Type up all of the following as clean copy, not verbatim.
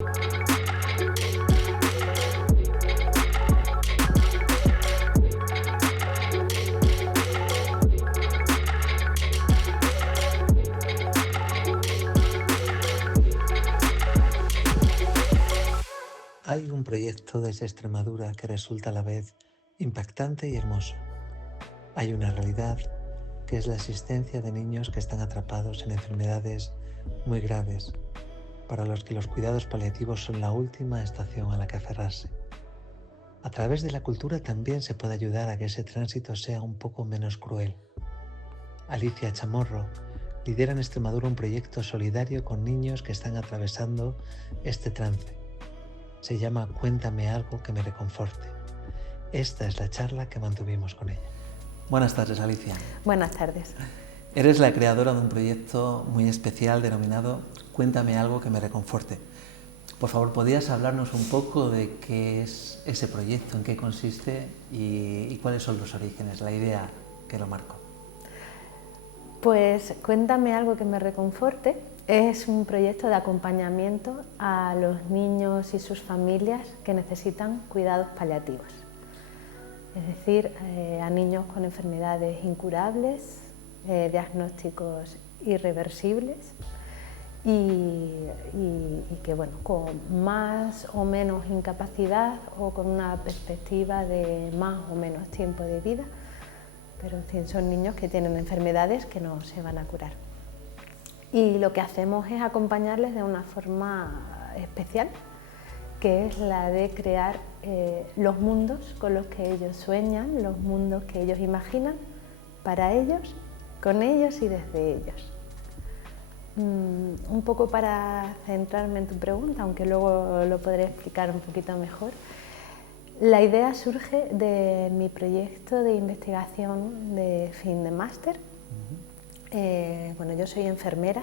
Hay un proyecto desde Extremadura que resulta a la vez impactante y hermoso. Hay una realidad que es la existencia de niños que están atrapados en enfermedades muy graves, para los que los cuidados paliativos son la última estación a la que aferrarse. A través de la cultura también se puede ayudar a que ese tránsito sea un poco menos cruel. Alicia Chamorro lidera en Extremadura un proyecto solidario con niños que están atravesando este trance. Se llama Cuéntame algo que me reconforte. Esta es la charla que mantuvimos con ella. Buenas tardes, Alicia. Buenas tardes. Eres la creadora de un proyecto muy especial denominado Cuéntame algo que me reconforte. Por favor, ¿podrías hablarnos un poco de qué es ese proyecto, en qué consiste y cuáles son los orígenes, la idea que lo marcó? Pues Cuéntame algo que me reconforte es un proyecto de acompañamiento a los niños y sus familias que necesitan cuidados paliativos. Es decir, a niños con enfermedades incurables, diagnósticos irreversibles y que, bueno, con más o menos incapacidad o con una perspectiva de más o menos tiempo de vida, pero en fin, son niños que tienen enfermedades que no se van a curar. Y lo que hacemos es acompañarles de una forma especial, que es la de crear los mundos con los que ellos sueñan, los mundos que ellos imaginan, para ellos, con ellos y desde ellos. Un poco para centrarme en tu pregunta, aunque luego lo podré explicar un poquito mejor. La idea surge de mi proyecto de investigación de fin de máster. Bueno, yo soy enfermera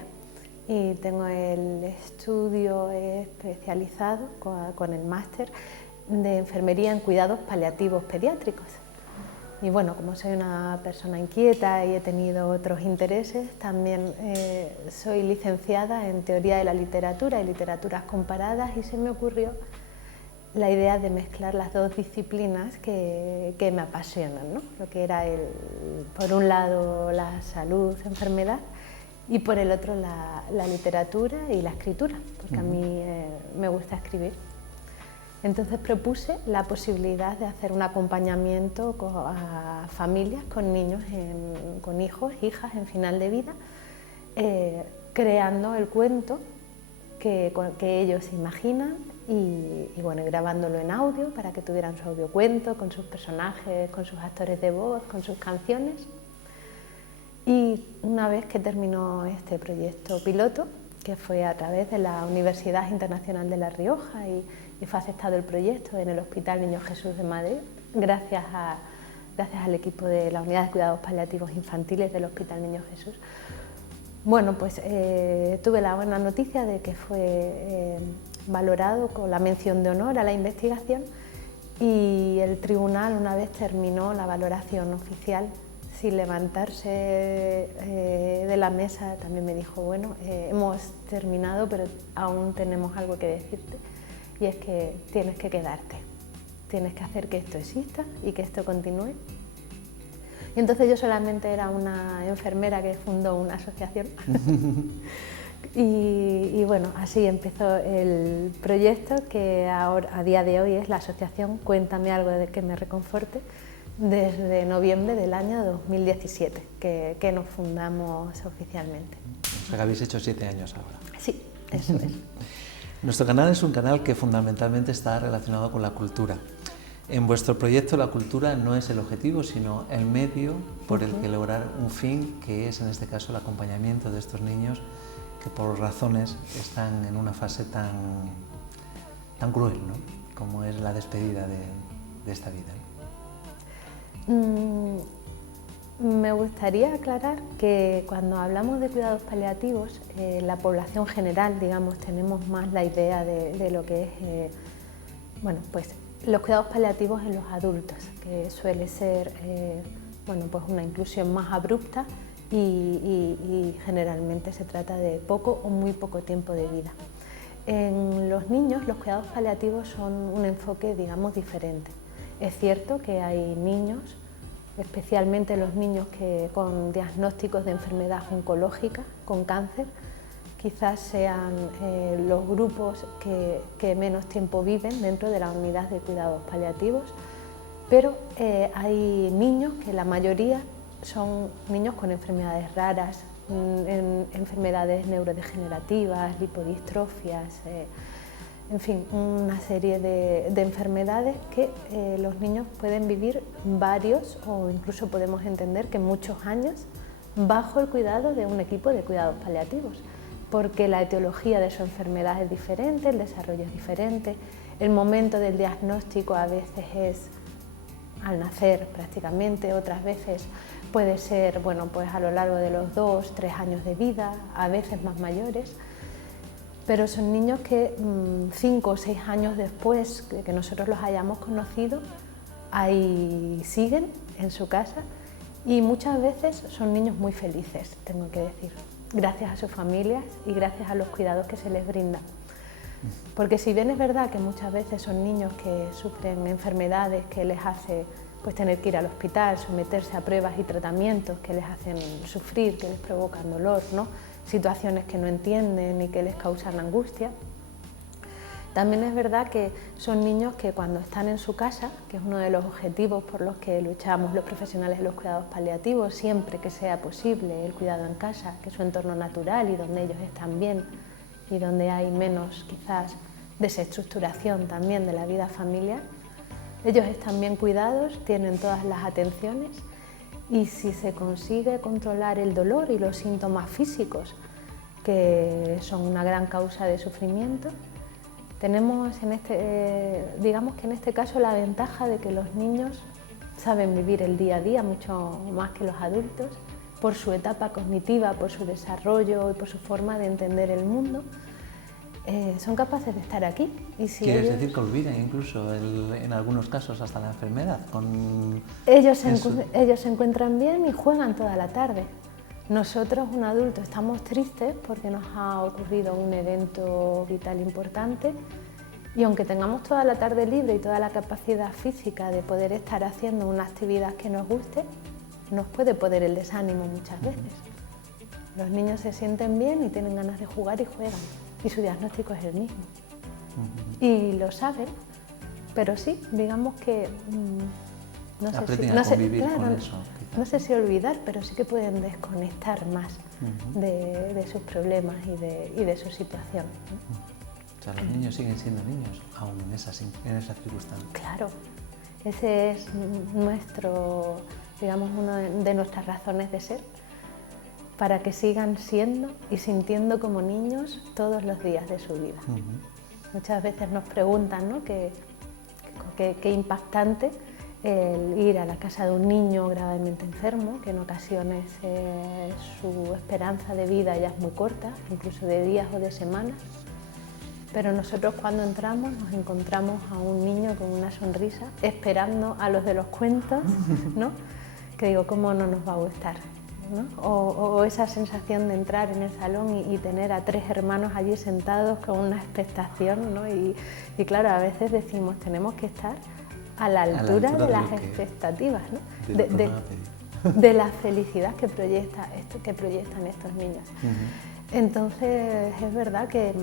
y tengo el estudio especializado con el máster de enfermería en cuidados paliativos pediátricos. Y bueno, como soy una persona inquieta y he tenido otros intereses, también soy licenciada en teoría de la literatura y literaturas comparadas, y se me ocurrió la idea de mezclar las dos disciplinas que me apasionan, ¿no? Lo que era, por un lado, la salud, enfermedad, y por el otro la literatura y la escritura, porque a mí me gusta escribir. Entonces propuse la posibilidad de hacer un acompañamiento a familias con niños, con hijos, hijas en final de vida, creando el cuento que ellos imaginan y bueno, grabándolo en audio para que tuvieran su audiocuento con sus personajes, con sus actores de voz, con sus canciones. Y una vez que terminó este proyecto piloto, que fue a través de la Universidad Internacional de La Rioja y fue aceptado el proyecto en el Hospital Niño Jesús de Madrid, gracias al equipo de la Unidad de Cuidados Paliativos Infantiles del Hospital Niño Jesús. Bueno, pues tuve la buena noticia de que fue valorado con la mención de honor a la investigación, y el tribunal, una vez terminó la valoración oficial, sin levantarse de la mesa, también me dijo: bueno, hemos terminado, pero aún tenemos algo que decirte, y es que tienes que quedarte, tienes que hacer que esto exista y que esto continúe. Y entonces yo solamente era una enfermera que fundó una asociación y bueno, así empezó el proyecto, que ahora, a día de hoy, es la asociación Cuéntame algo que me reconforte, desde noviembre del año 2017, que nos fundamos oficialmente. O sea, que habéis hecho 7 años ahora. Sí, eso es. Nuestro canal es un canal que fundamentalmente está relacionado con la cultura. En vuestro proyecto la cultura no es el objetivo, sino el medio por el que lograr un fin, que es en este caso el acompañamiento de estos niños que por razones están en una fase tan cruel, ¿no?, como es la despedida de esta vida. Me gustaría aclarar que cuando hablamos de cuidados paliativos, la población general, digamos, tenemos más la idea de lo que es, bueno, pues los cuidados paliativos en los adultos, que suele ser bueno, pues una inclusión más abrupta y generalmente se trata de poco o muy poco tiempo de vida. En los niños los cuidados paliativos son un enfoque, digamos, diferente. Es cierto que hay niños, especialmente los niños con diagnósticos de enfermedad oncológica, con cáncer, quizás sean los grupos que menos tiempo viven dentro de la unidad de cuidados paliativos, pero hay niños que la mayoría son niños con enfermedades raras, enfermedades neurodegenerativas, lipodistrofias, en fin, una serie de enfermedades que los niños pueden vivir varios o incluso podemos entender que muchos años bajo el cuidado de un equipo de cuidados paliativos, porque la etiología de su enfermedad es diferente, el desarrollo es diferente, el momento del diagnóstico a veces es al nacer prácticamente, otras veces puede ser pues a lo largo de los 2 o 3 años de vida, a veces más mayores, pero son niños que 5 o 6 años después de que nosotros los hayamos conocido, ahí siguen en su casa y muchas veces son niños muy felices, tengo que decir, gracias a sus familias y gracias a los cuidados que se les brindan. Porque si bien es verdad que muchas veces son niños que sufren enfermedades que les hace pues tener que ir al hospital, someterse a pruebas y tratamientos que les hacen sufrir, que les provocan dolor, ¿no? Situaciones que no entienden y que les causan angustia. También es verdad que son niños que cuando están en su casa, que es uno de los objetivos por los que luchamos los profesionales de los cuidados paliativos, siempre que sea posible el cuidado en casa, que es su entorno natural y donde ellos están bien y donde hay menos quizás desestructuración también de la vida familiar, ellos están bien cuidados, tienen todas las atenciones y si se consigue controlar el dolor y los síntomas físicos, que son una gran causa de sufrimiento, tenemos digamos que en este caso la ventaja de que los niños saben vivir el día a día mucho más que los adultos, por su etapa cognitiva, por su desarrollo y por su forma de entender el mundo. Son capaces de estar aquí. Y si ¿Quieres decir que olviden incluso en algunos casos hasta la enfermedad? Ellos se encuentran bien y juegan toda la tarde. Nosotros, un adulto, estamos tristes porque nos ha ocurrido un evento vital importante y aunque tengamos toda la tarde libre y toda la capacidad física de poder estar haciendo una actividad que nos guste, nos puede poner el desánimo muchas veces. Los niños se sienten bien y tienen ganas de jugar y juegan. Y su diagnóstico es el mismo. Y lo saben, pero sí, digamos que no sé si olvidar, pero sí que pueden desconectar más de sus problemas y de su situación. O sea, los niños siguen siendo niños, aún en esa circunstancia. Claro, ese es digamos, una de nuestras razones de ser, para que sigan siendo y sintiendo como niños todos los días de su vida. Muchas veces nos preguntan, ¿no?, qué impactante el ir a la casa de un niño gravemente enfermo, que en ocasiones su esperanza de vida ya es muy corta, incluso de días o de semanas, pero nosotros cuando entramos nos encontramos a un niño con una sonrisa, esperando a los de los cuentos, ¿no?, que digo, ¿cómo no nos va a gustar? ¿No? O esa sensación de entrar en el salón y tener a 3 hermanos allí sentados con una expectación, ¿no? Y claro, a veces decimos, tenemos que estar a la altura de las expectativas, ¿no? de la felicidad que proyectan estos niños. Entonces es verdad que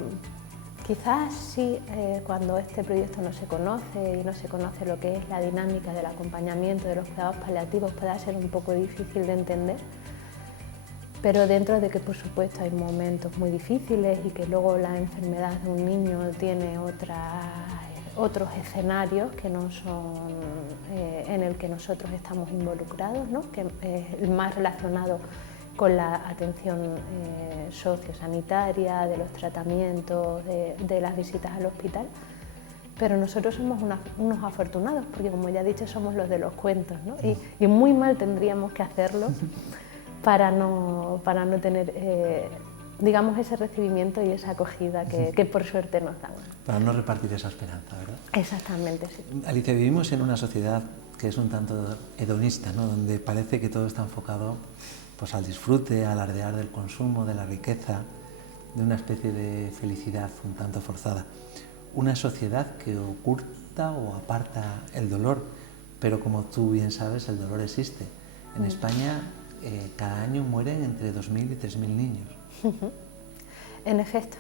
quizás sí, cuando este proyecto no se conoce y no se conoce lo que es la dinámica del acompañamiento de los cuidados paliativos, pueda ser un poco difícil de entender, pero dentro de que por supuesto hay momentos muy difíciles y que luego la enfermedad de un niño tiene otros escenarios que no son en el que nosotros estamos involucrados, ¿no?, que es el más relacionado con la atención sociosanitaria, de los tratamientos, de las visitas al hospital, pero nosotros somos unos afortunados porque, como ya he dicho, somos los de los cuentos, ¿no? Y muy mal tendríamos que hacerlo para no tener digamos, ese recibimiento y esa acogida que por suerte nos dan. Para no repartir esa esperanza, ¿verdad? Exactamente, sí. Alicia, vivimos en una sociedad que es un tanto hedonista, ¿no?, donde parece que todo está enfocado pues al disfrute, al alardear del consumo, de la riqueza, de una especie de felicidad un tanto forzada. Una sociedad que oculta o aparta el dolor, pero como tú bien sabes, el dolor existe. En España cada año mueren entre 2.000 y 3.000 niños. En efecto.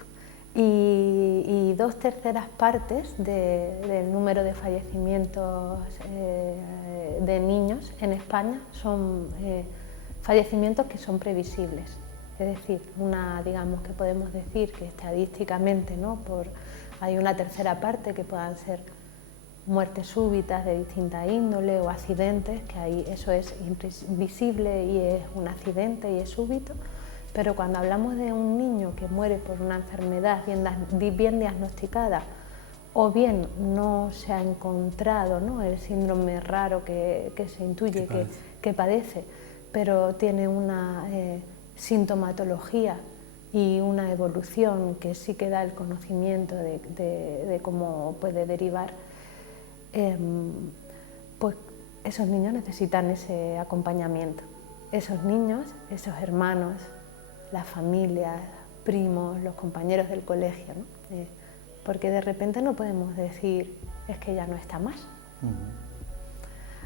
Y 2/3 partes del número de fallecimientos de niños en España son fallecimientos que son previsibles. Es decir, digamos que podemos decir que estadísticamente, ¿no?, hay una 1/3 parte que puedan ser muertes súbitas de distinta índole o accidentes, que ahí eso es invisible y es un accidente y es súbito. Pero cuando hablamos de un niño que muere por una enfermedad bien diagnosticada o bien no se ha encontrado, ¿no?, el síndrome raro que se intuye que padece, pero tiene una sintomatología y una evolución que sí que da el conocimiento de cómo puede derivar, pues esos niños necesitan ese acompañamiento. Esos niños, esos hermanos, las familias, primos, los compañeros del colegio, ¿no? Porque de repente no podemos decir, es que ya no está más.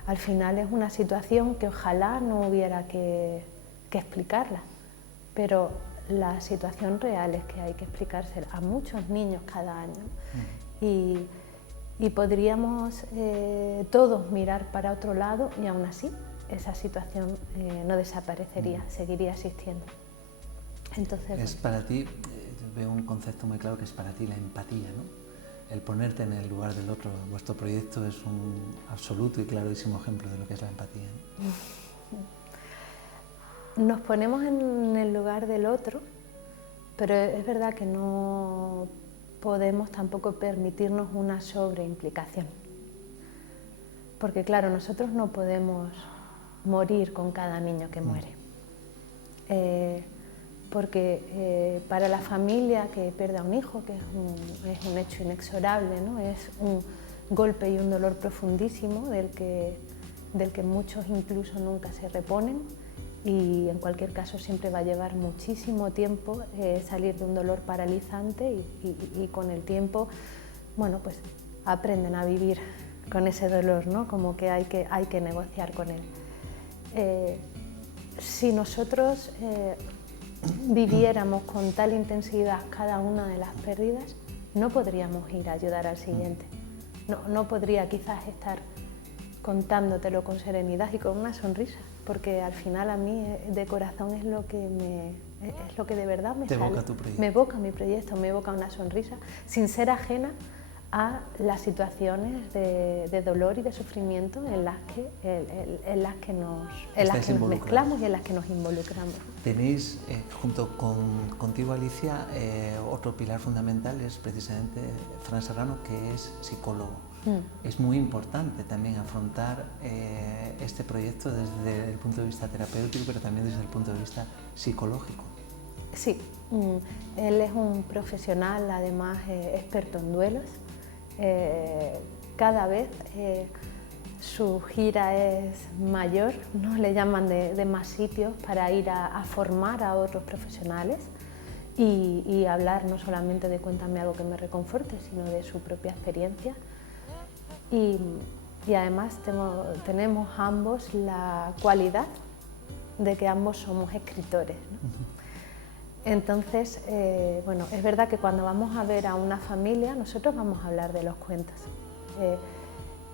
Al final es una situación que ojalá no hubiera que explicarla, pero la situación real es que hay que explicársela a muchos niños cada año. Y podríamos todos mirar para otro lado y aún así esa situación no desaparecería, seguiría existiendo. Entonces, es para ti, veo un concepto muy claro que es para ti la empatía, ¿no? El ponerte en el lugar del otro. Vuestro proyecto es un absoluto y clarísimo ejemplo de lo que es la empatía, ¿no? Nos ponemos en el lugar del otro, pero es verdad que no podemos tampoco permitirnos una sobreimplicación. Porque claro, nosotros no podemos morir con cada niño que muere. Porque para la familia que pierde a un hijo, que es un hecho inexorable, ¿no?, es un golpe y un dolor profundísimo del que muchos incluso nunca se reponen, y en cualquier caso siempre va a llevar muchísimo tiempo salir de un dolor paralizante y con el tiempo, bueno, pues aprenden a vivir con ese dolor, ¿no?, como que hay que negociar con él. Si nosotros viviéramos con tal intensidad cada una de las pérdidas, no podríamos ir a ayudar al siguiente. No podría quizás estar contándotelo con serenidad y con una sonrisa, porque al final a mí de corazón es lo que de verdad me sale. Me evoca mi proyecto, me evoca una sonrisa, sin ser ajena a las situaciones de dolor y de sufrimiento en las que nos mezclamos y en las que nos involucramos. Tenéis, junto contigo, Alicia, otro pilar fundamental es precisamente Fran Serrano, que es psicólogo. Es muy importante también afrontar este proyecto desde el punto de vista terapéutico, pero también desde el punto de vista psicológico. Sí, él es un profesional, además experto en duelos. Cada vez su gira es mayor, ¿no? Le llaman de más sitios para ir a formar a otros profesionales y hablar no solamente de cuéntame algo que me reconforte, sino de su propia experiencia. Y además tenemos ambos la cualidad de que ambos somos escritores, ¿no? Entonces, bueno, es verdad que cuando vamos a ver a una familia, nosotros vamos a hablar de los cuentos.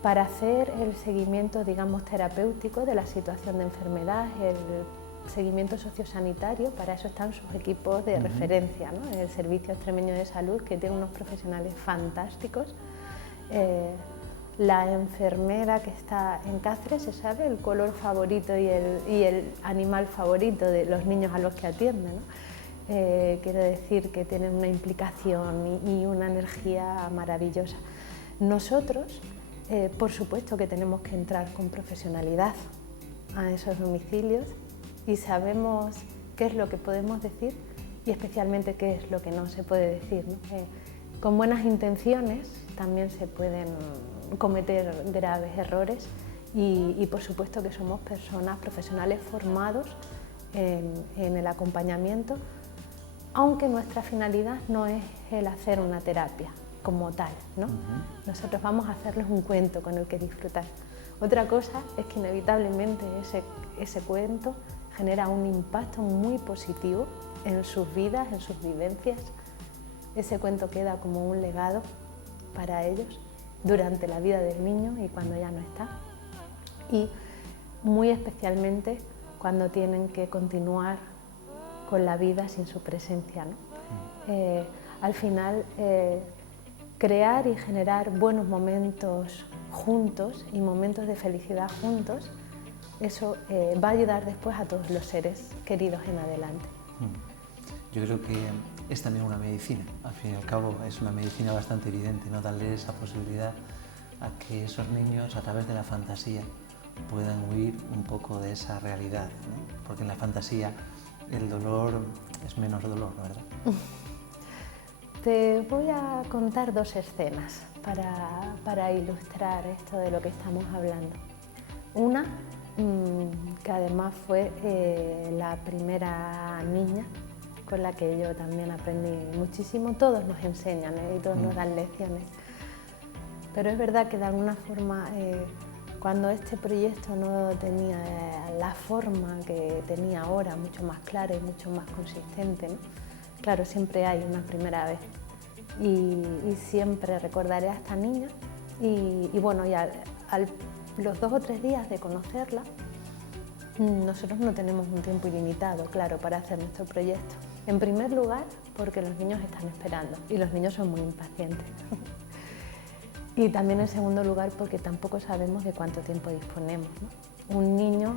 Para hacer el seguimiento, digamos, terapéutico de la situación de enfermedad, el seguimiento sociosanitario, para eso están sus equipos de referencia, ¿no? El Servicio Extremeño de Salud, que tiene unos profesionales fantásticos. La enfermera que está en Cáceres, se sabe el color favorito y el animal favorito de los niños a los que atiende, ¿no? Quiero decir que tienen una implicación y una energía maravillosa. Nosotros, por supuesto que tenemos que entrar con profesionalidad a esos domicilios y sabemos qué es lo que podemos decir y especialmente qué es lo que no se puede decir, ¿no? Con buenas intenciones también se pueden cometer graves errores y por supuesto que somos personas profesionales formados en el acompañamiento aunque nuestra finalidad no es el hacer una terapia como tal, ¿no? Nosotros vamos a hacerles un cuento con el que disfrutar. Otra cosa es que inevitablemente ese cuento genera un impacto muy positivo en sus vidas, en sus vivencias. Ese cuento queda como un legado para ellos durante la vida del niño y cuando ya no está. Y muy especialmente cuando tienen que continuar con la vida sin su presencia, ¿no? Al final, crear y generar buenos momentos juntos y momentos de felicidad juntos, eso va a ayudar después a todos los seres queridos en adelante. Yo creo que es también una medicina, al fin y al cabo es una medicina bastante evidente, ¿no? Darle esa posibilidad a que esos niños a través de la fantasía puedan huir un poco de esa realidad, ¿no? Porque en la fantasía el dolor es menos dolor, ¿verdad? Te voy a contar dos escenas para ilustrar esto de lo que estamos hablando. Una, que además fue la primera niña con la que yo también aprendí muchísimo. Todos nos enseñan, y todos nos dan lecciones. Pero es verdad que de alguna forma, cuando este proyecto no tenía la forma que tenía ahora, mucho más clara y mucho más consistente, ¿no? Claro, siempre hay una primera vez y siempre recordaré a esta niña y bueno, ya los 2 o 3 días de conocerla, nosotros no tenemos un tiempo ilimitado, claro, para hacer nuestro proyecto. En primer lugar, porque los niños están esperando y los niños son muy impacientes. Y también en segundo lugar, porque tampoco sabemos de cuánto tiempo disponemos, ¿no? Un niño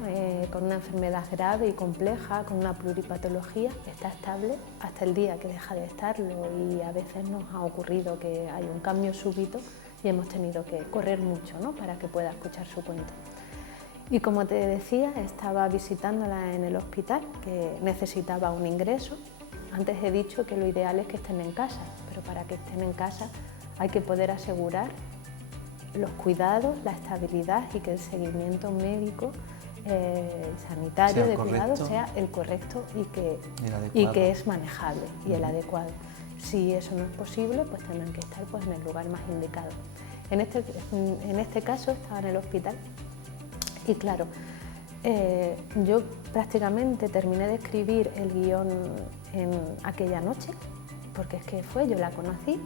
con una enfermedad grave y compleja, con una pluripatología, está estable hasta el día que deja de estarlo y a veces nos ha ocurrido que hay un cambio súbito y hemos tenido que correr mucho, ¿no? Para que pueda escuchar su cuento. Y como te decía, estaba visitándola en el hospital, que necesitaba un ingreso. Antes he dicho que lo ideal es que estén en casa, pero para que estén en casa hay que poder asegurar los cuidados, la estabilidad y que el seguimiento médico sanitario de cuidados sea el correcto y que es manejable y el adecuado. Si eso no es posible, pues tendrán que estar pues, en el lugar más indicado. En este caso estaba en el hospital y claro, yo prácticamente terminé de escribir el guión en aquella noche, porque es que yo la conocí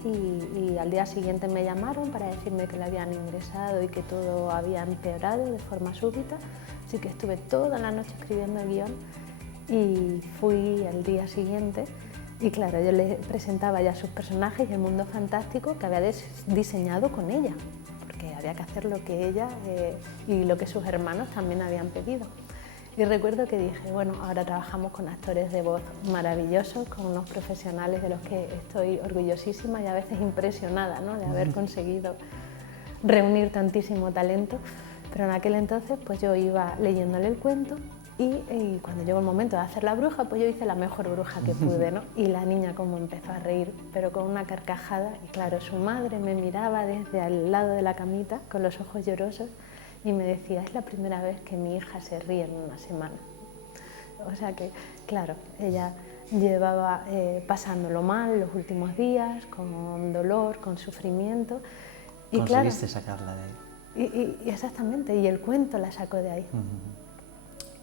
y al día siguiente me llamaron para decirme que la habían ingresado y que todo había empeorado de forma súbita, así que estuve toda la noche escribiendo el guión y fui al día siguiente y claro, yo le presentaba ya sus personajes y el mundo fantástico que había diseñado con ella, porque había que hacer lo que ella y lo que sus hermanos también habían pedido. Y recuerdo que dije, bueno, ahora trabajamos con actores de voz maravillosos, con unos profesionales de los que estoy orgullosísima y a veces impresionada, ¿no? De haber conseguido reunir tantísimo talento. Pero en aquel entonces pues yo iba leyéndole el cuento y cuando llegó el momento de hacer la bruja, pues yo hice la mejor bruja que pude, ¿no? Y la niña como empezó a reír, pero con una carcajada. Y claro, su madre me miraba desde al lado de la camita con los ojos llorosos y me decía, es la primera vez que mi hija se ríe en una semana. O sea que, claro, ella llevaba pasándolo mal los últimos días, con dolor, con sufrimiento. Y conseguiste sacarla de ahí. Y exactamente, y el cuento la sacó de ahí.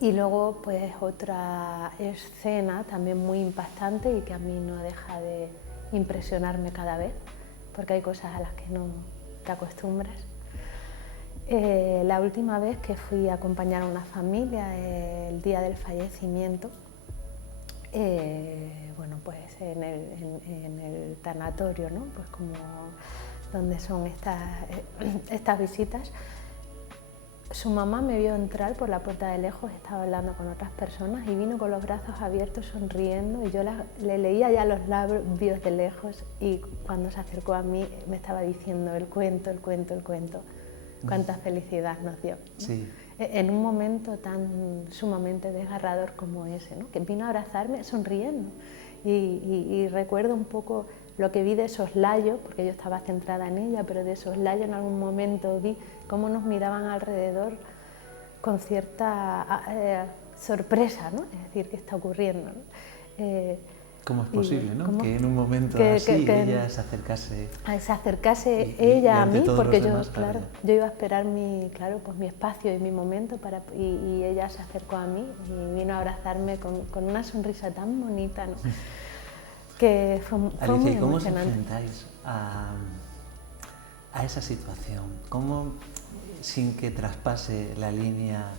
Y luego, pues, otra escena también muy impactante y que a mí no deja de impresionarme cada vez, porque hay cosas a las que no te acostumbras. La última vez que fui a acompañar a una familia el día del fallecimiento, bueno, pues en el tanatorio, ¿no? Pues como donde son estas visitas, su mamá me vio entrar por la puerta de lejos, estaba hablando con otras personas y vino con los brazos abiertos sonriendo y yo le leía ya los labios de lejos y cuando se acercó a mí me estaba diciendo el cuento, el cuento, el cuento. Cuánta felicidad nos dio, ¿no? Sí. En un momento tan sumamente desgarrador como ese, ¿no? Que vino a abrazarme sonriendo y recuerdo un poco lo que vi de soslayo, porque yo estaba centrada en ella, pero de soslayo en algún momento vi cómo nos miraban alrededor con cierta sorpresa, ¿no? Es decir, ¿qué está ocurriendo, ¿no? ¿Cómo es posible, ¿no? Que en un momento así ella se acercase... Se acercase ella a mí, porque yo, demás, claro, yo iba a esperar mi espacio y mi momento y ella se acercó a mí y vino a abrazarme con una sonrisa tan bonita, ¿no? Que fue muy Alicia, ¿y cómo os emocionante. enfrentáis a esa situación? ¿Cómo, sin que traspase la línea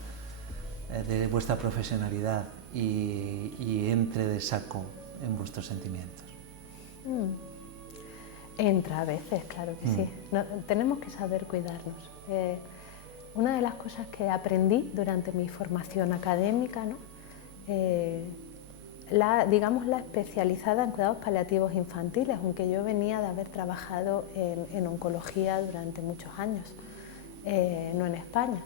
de vuestra profesionalidad y entre de saco en vuestros sentimientos? Entra a veces, claro que sí. No, tenemos que saber cuidarnos. Una de las cosas que aprendí durante mi formación académica, ¿no? Digamos la especializada en cuidados paliativos infantiles, aunque yo venía de haber trabajado en oncología durante muchos años, no en España.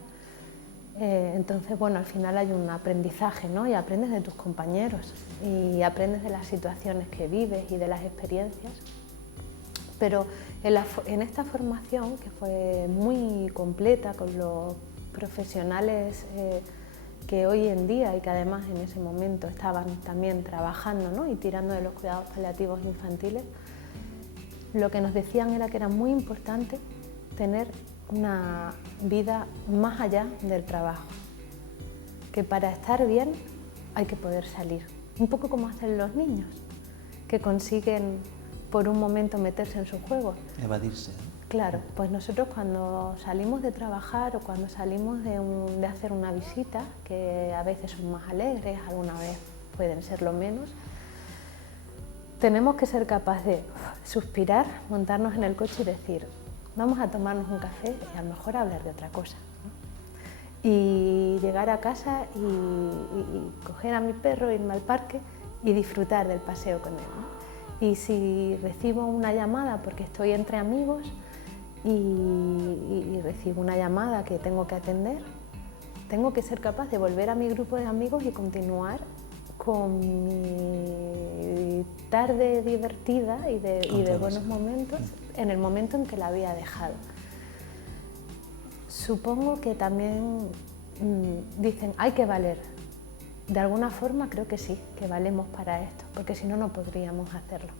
Entonces, bueno, al final hay un aprendizaje, ¿no? Y aprendes de tus compañeros y aprendes de las situaciones que vives y de las experiencias. Pero en esta formación, que fue muy completa con los profesionales que hoy en día y que además en ese momento estaban también trabajando, ¿no? Y tirando de los cuidados paliativos infantiles, lo que nos decían era que era muy importante tener una vida más allá del trabajo, que para estar bien hay que poder salir, un poco como hacen los niños, que consiguen por un momento meterse en sus juegos. Evadirse. Claro, pues nosotros cuando salimos de trabajar o cuando salimos de hacer una visita, que a veces son más alegres, alguna vez pueden serlo menos, tenemos que ser capaces de suspirar, montarnos en el coche y decir: vamos a tomarnos un café y a lo mejor hablar de otra cosa, ¿no? Y llegar a casa y coger a mi perro, irme al parque y disfrutar del paseo con él, ¿no? Y si recibo una llamada porque estoy entre amigos y recibo una llamada que tengo que atender, tengo que ser capaz de volver a mi grupo de amigos y continuar con mi tarde divertida y de buenos momentos en el momento en que la había dejado. Supongo que también dicen hay que valer. De alguna forma creo que sí, que valemos para esto, porque si no, no podríamos hacerlo.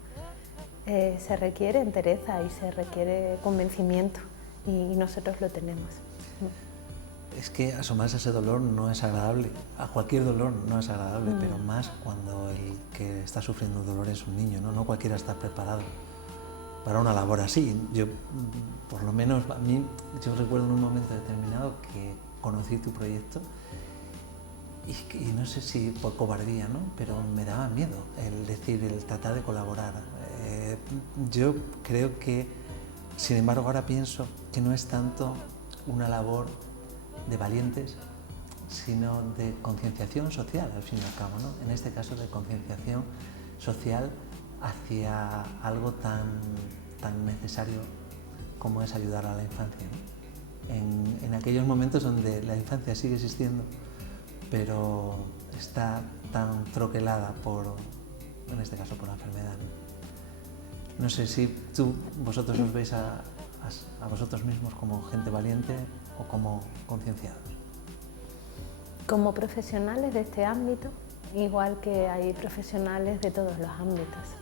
Se requiere entereza y se requiere convencimiento y nosotros lo tenemos. Es que asomarse a ese dolor no es agradable, a cualquier dolor no es agradable, pero más cuando el que está sufriendo dolor es un niño, ¿no? No cualquiera está preparado para una labor así. Yo, por lo menos a mí, yo recuerdo en un momento determinado que conocí tu proyecto y no sé si por cobardía, ¿no? Pero me daba miedo el tratar de colaborar. Yo creo que, sin embargo, ahora pienso que no es tanto una labor de valientes, sino de concienciación social, al fin y al cabo, ¿no? En este caso de concienciación social hacia algo tan necesario como es ayudar a la infancia, ¿no? En aquellos momentos donde la infancia sigue existiendo, pero está tan troquelada en este caso por la enfermedad, ¿no? No sé si vosotros os veis a vosotros mismos como gente valiente o como concienciados. Como profesionales de este ámbito, igual que hay profesionales de todos los ámbitos.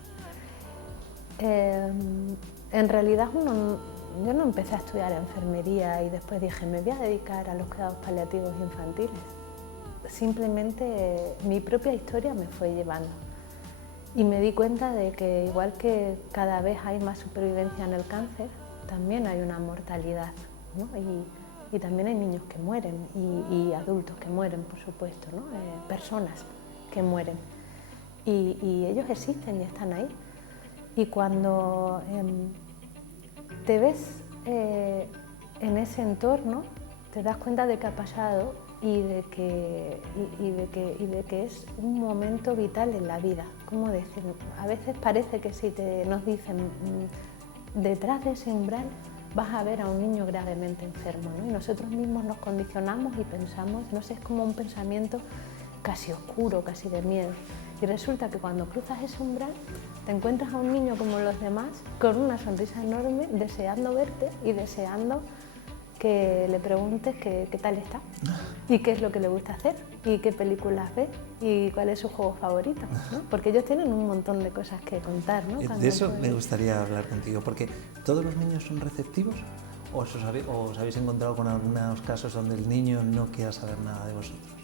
En realidad yo no empecé a estudiar enfermería y después dije me voy a dedicar a los cuidados paliativos infantiles. Simplemente mi propia historia me fue llevando y me di cuenta de que igual que cada vez hay más supervivencia en el cáncer, también hay una mortalidad, ¿no? Y también hay niños que mueren y adultos que mueren, por supuesto, ¿no? Personas que mueren y ellos existen y están ahí. Y cuando te ves en ese entorno, te das cuenta de que ha pasado y de que es un momento vital en la vida. ¿Cómo decir? A veces parece que si nos dicen detrás de ese umbral vas a ver a un niño gravemente enfermo, ¿no? Y nosotros mismos nos condicionamos y pensamos, no sé, es como un pensamiento casi oscuro, casi de miedo. Y resulta que cuando cruzas ese umbral te encuentras a un niño como los demás, con una sonrisa enorme, deseando verte y deseando que le preguntes qué tal está y qué es lo que le gusta hacer y qué películas ve y cuál es su juego favorito, ¿no? Porque ellos tienen un montón de cosas que contar, ¿no? De eso me gustaría hablar contigo, porque ¿todos los niños son receptivos o os habéis encontrado con algunos casos donde el niño no quiera saber nada de vosotros?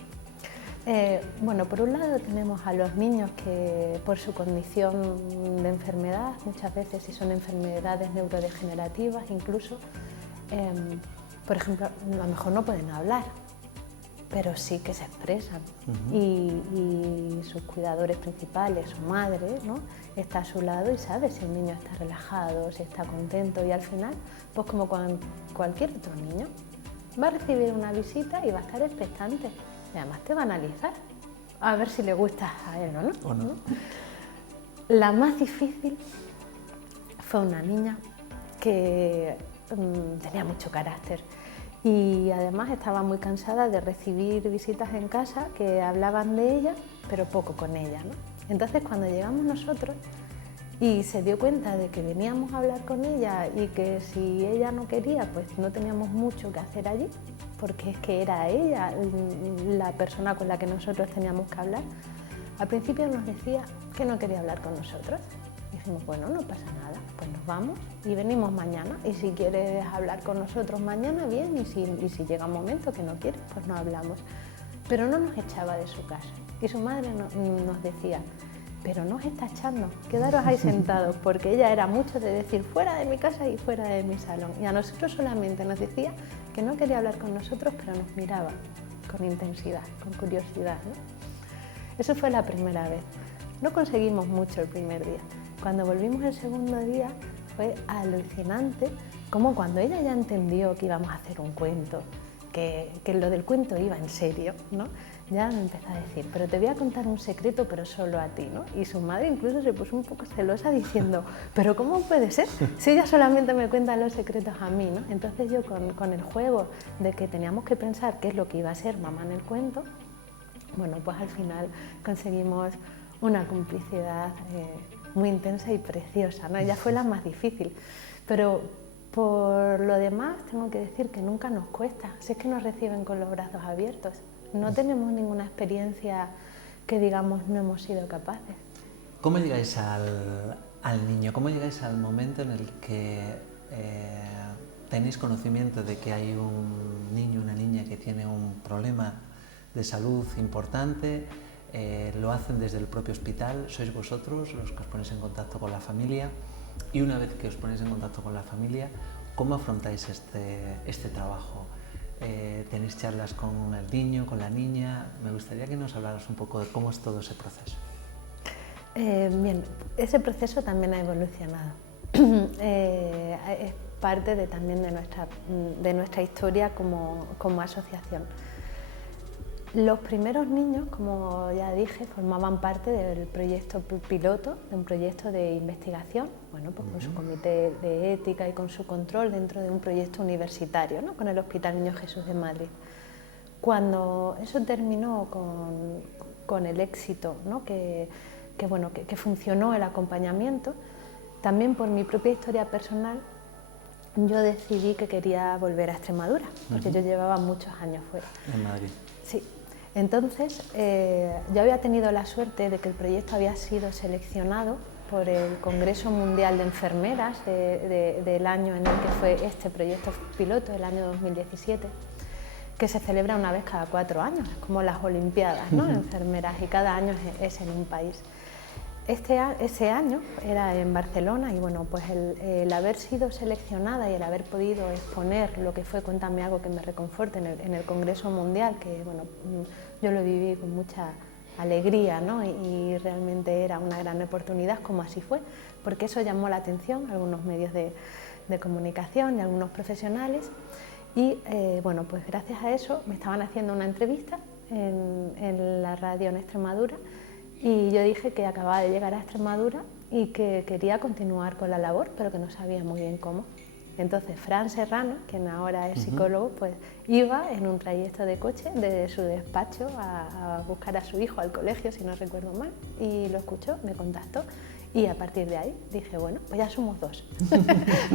Bueno, por un lado tenemos a los niños que por su condición de enfermedad, muchas veces si son enfermedades neurodegenerativas incluso, por ejemplo, a lo mejor no pueden hablar, pero sí que se expresan. Y sus cuidadores principales, su madre, ¿no?, está a su lado y sabe si el niño está relajado, si está contento, y al final, pues como cualquier otro niño, va a recibir una visita y va a estar expectante. Y además te va a analizar, a ver si le gustas a él o no. La más difícil fue una niña que tenía mucho carácter y además estaba muy cansada de recibir visitas en casa que hablaban de ella, pero poco con ella, ¿no? Entonces cuando llegamos nosotros y se dio cuenta de que veníamos a hablar con ella y que si ella no quería, pues no teníamos mucho que hacer allí, porque es que era ella la persona con la que nosotros teníamos que hablar, al principio nos decía que no quería hablar con nosotros. Dijimos, bueno, no pasa nada, pues nos vamos y venimos mañana, y si quieres hablar con nosotros mañana, bien, y si llega un momento que no quieres, pues no hablamos. Pero no nos echaba de su casa, y su madre nos decía, pero no os está echando, quedaros ahí sentados, porque ella era mucho de decir fuera de mi casa y fuera de mi salón, y a nosotros solamente nos decía que no quería hablar con nosotros, pero nos miraba con intensidad, con curiosidad, ¿no? Eso fue la primera vez. No conseguimos mucho el primer día. Cuando volvimos el segundo día fue alucinante, como cuando ella ya entendió que íbamos a hacer un cuento, que lo del cuento iba en serio, ¿no? Ya me empezó a decir, pero te voy a contar un secreto, pero solo a ti, ¿no? Y su madre incluso se puso un poco celosa diciendo, pero ¿cómo puede ser? Si ella solamente me cuenta los secretos a mí, ¿no? Entonces yo con el juego de que teníamos que pensar qué es lo que iba a ser mamá en el cuento, bueno, pues al final conseguimos una complicidad muy intensa y preciosa, ¿no? Ella fue la más difícil, pero por lo demás tengo que decir que nunca nos cuesta, si es que nos reciben con los brazos abiertos. No tenemos ninguna experiencia que digamos no hemos sido capaces. ¿Cómo llegáis al niño? ¿Cómo llegáis al momento en el que tenéis conocimiento de que hay un niño, una niña que tiene un problema de salud importante? Lo hacen desde el propio hospital, sois vosotros los que os ponéis en contacto con la familia, y una vez que os ponéis en contacto con la familia, ¿cómo afrontáis este trabajo? ¿Tenéis charlas con el niño, con la niña? Me gustaría que nos hablaras un poco de cómo es todo ese proceso. Bien, ese proceso también ha evolucionado. Es parte también de nuestra historia como asociación. Los primeros niños, como ya dije, formaban parte del proyecto piloto, de un proyecto de investigación, bueno, pues con su comité de ética y con su control dentro de un proyecto universitario, ¿no?, con el Hospital Niño Jesús de Madrid. Cuando eso terminó con el éxito, ¿no?, que funcionó el acompañamiento, también por mi propia historia personal, yo decidí que quería volver a Extremadura, porque yo llevaba muchos años fuera. En Madrid. Sí. Entonces, yo había tenido la suerte de que el proyecto había sido seleccionado por el Congreso Mundial de Enfermeras del año en el que fue este proyecto piloto, el año 2017, que se celebra una vez cada 4 años, es como las Olimpiadas, ¿no?, enfermeras, y cada año es en un país. Ese año era en Barcelona, y bueno, pues el haber sido seleccionada y el haber podido exponer lo que fue Cuéntame algo que me reconforte en el Congreso Mundial, que bueno, yo lo viví con mucha alegría, ¿no?, y realmente era una gran oportunidad, como así fue, porque eso llamó la atención a algunos medios de comunicación y a algunos profesionales, y bueno, pues gracias a eso me estaban haciendo una entrevista en la radio en Extremadura, y yo dije que acababa de llegar a Extremadura y que quería continuar con la labor, pero que no sabía muy bien cómo. Entonces Fran Serrano, quien ahora es psicólogo, pues iba en un trayecto de coche de su despacho a buscar a su hijo al colegio, si no recuerdo mal, y lo escuchó, me contactó Y a partir de ahí dije, bueno, pues ya somos 2,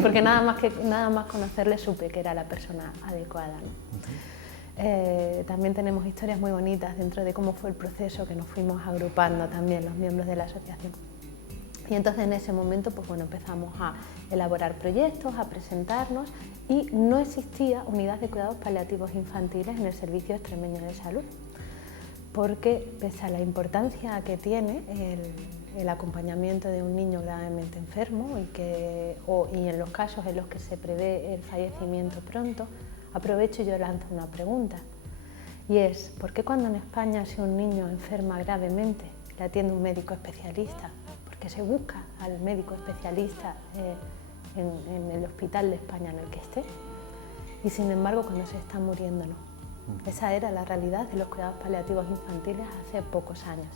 porque nada más conocerle supe que era la persona adecuada, ¿no? También tenemos historias muy bonitas dentro de cómo fue el proceso, que nos fuimos agrupando también los miembros de la asociación. Y entonces en ese momento pues bueno, empezamos a elaborar proyectos, a presentarnos, y no existía unidad de cuidados paliativos infantiles en el Servicio Extremeño de Salud, porque pese a la importancia que tiene el acompañamiento de un niño gravemente enfermo y en los casos en los que se prevé el fallecimiento pronto, aprovecho y yo lanzo una pregunta, y es ¿por qué cuando en España si un niño enferma gravemente le atiende un médico especialista? Porque se busca al médico especialista en el hospital de España en el que esté, y sin embargo cuando se está muriendo no. Esa era la realidad de los cuidados paliativos infantiles hace pocos años.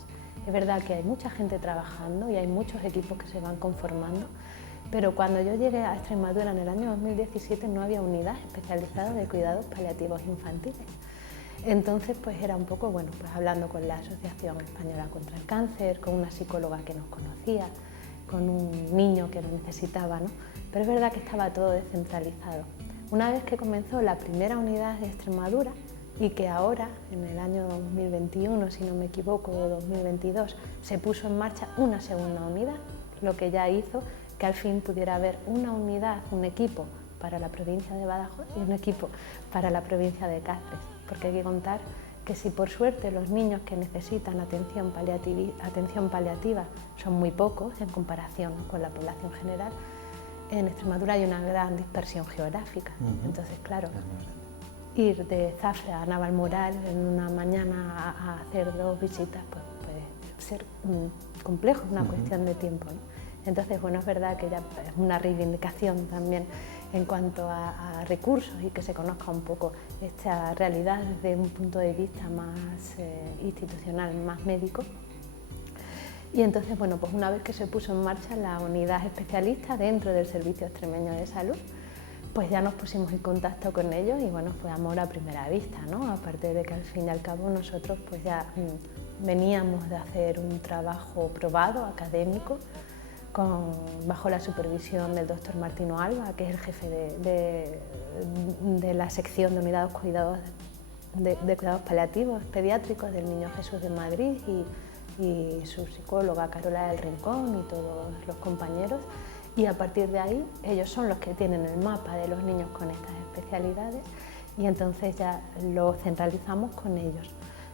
Es verdad que hay mucha gente trabajando y hay muchos equipos que se van conformando, pero cuando yo llegué a Extremadura en el año 2017 no había unidad especializada de cuidados paliativos infantiles. Entonces pues era un poco, bueno, pues hablando con la Asociación Española contra el Cáncer, con una psicóloga que nos conocía, con un niño que lo necesitaba, ¿no? Pero es verdad que estaba todo descentralizado. Una vez que comenzó la primera unidad de Extremadura, y que ahora, en el año 2021, si no me equivoco, o 2022, se puso en marcha una segunda unidad, lo que ya hizo que al fin pudiera haber una unidad, un equipo para la provincia de Badajoz y un equipo para la provincia de Cáceres, porque hay que contar que si por suerte los niños que necesitan atención paliativa son muy pocos en comparación con la población general, en Extremadura hay una gran dispersión geográfica. Entonces, claro, ir de Zafra a Navalmoral en una mañana a hacer 2 visitas pues puede ser complejo, una cuestión de tiempo, ¿no? Entonces, bueno, es verdad que ya es una reivindicación también en cuanto a recursos y que se conozca un poco esta realidad desde un punto de vista más institucional, más médico. Y entonces, bueno, pues una vez que se puso en marcha la unidad especialista dentro del Servicio Extremeño de Salud, pues ya nos pusimos en contacto con ellos y bueno, fue amor a primera vista, ¿no? Aparte de que al fin y al cabo nosotros pues ya veníamos de hacer un trabajo probado, académico, bajo la supervisión del doctor Martino Alba, que es el jefe de la sección de unidades de cuidados paliativos pediátricos del Niño Jesús de Madrid y su psicóloga Carola del Rincón y todos los compañeros. Y a partir de ahí ellos son los que tienen el mapa de los niños con estas especialidades y entonces ya lo centralizamos con ellos.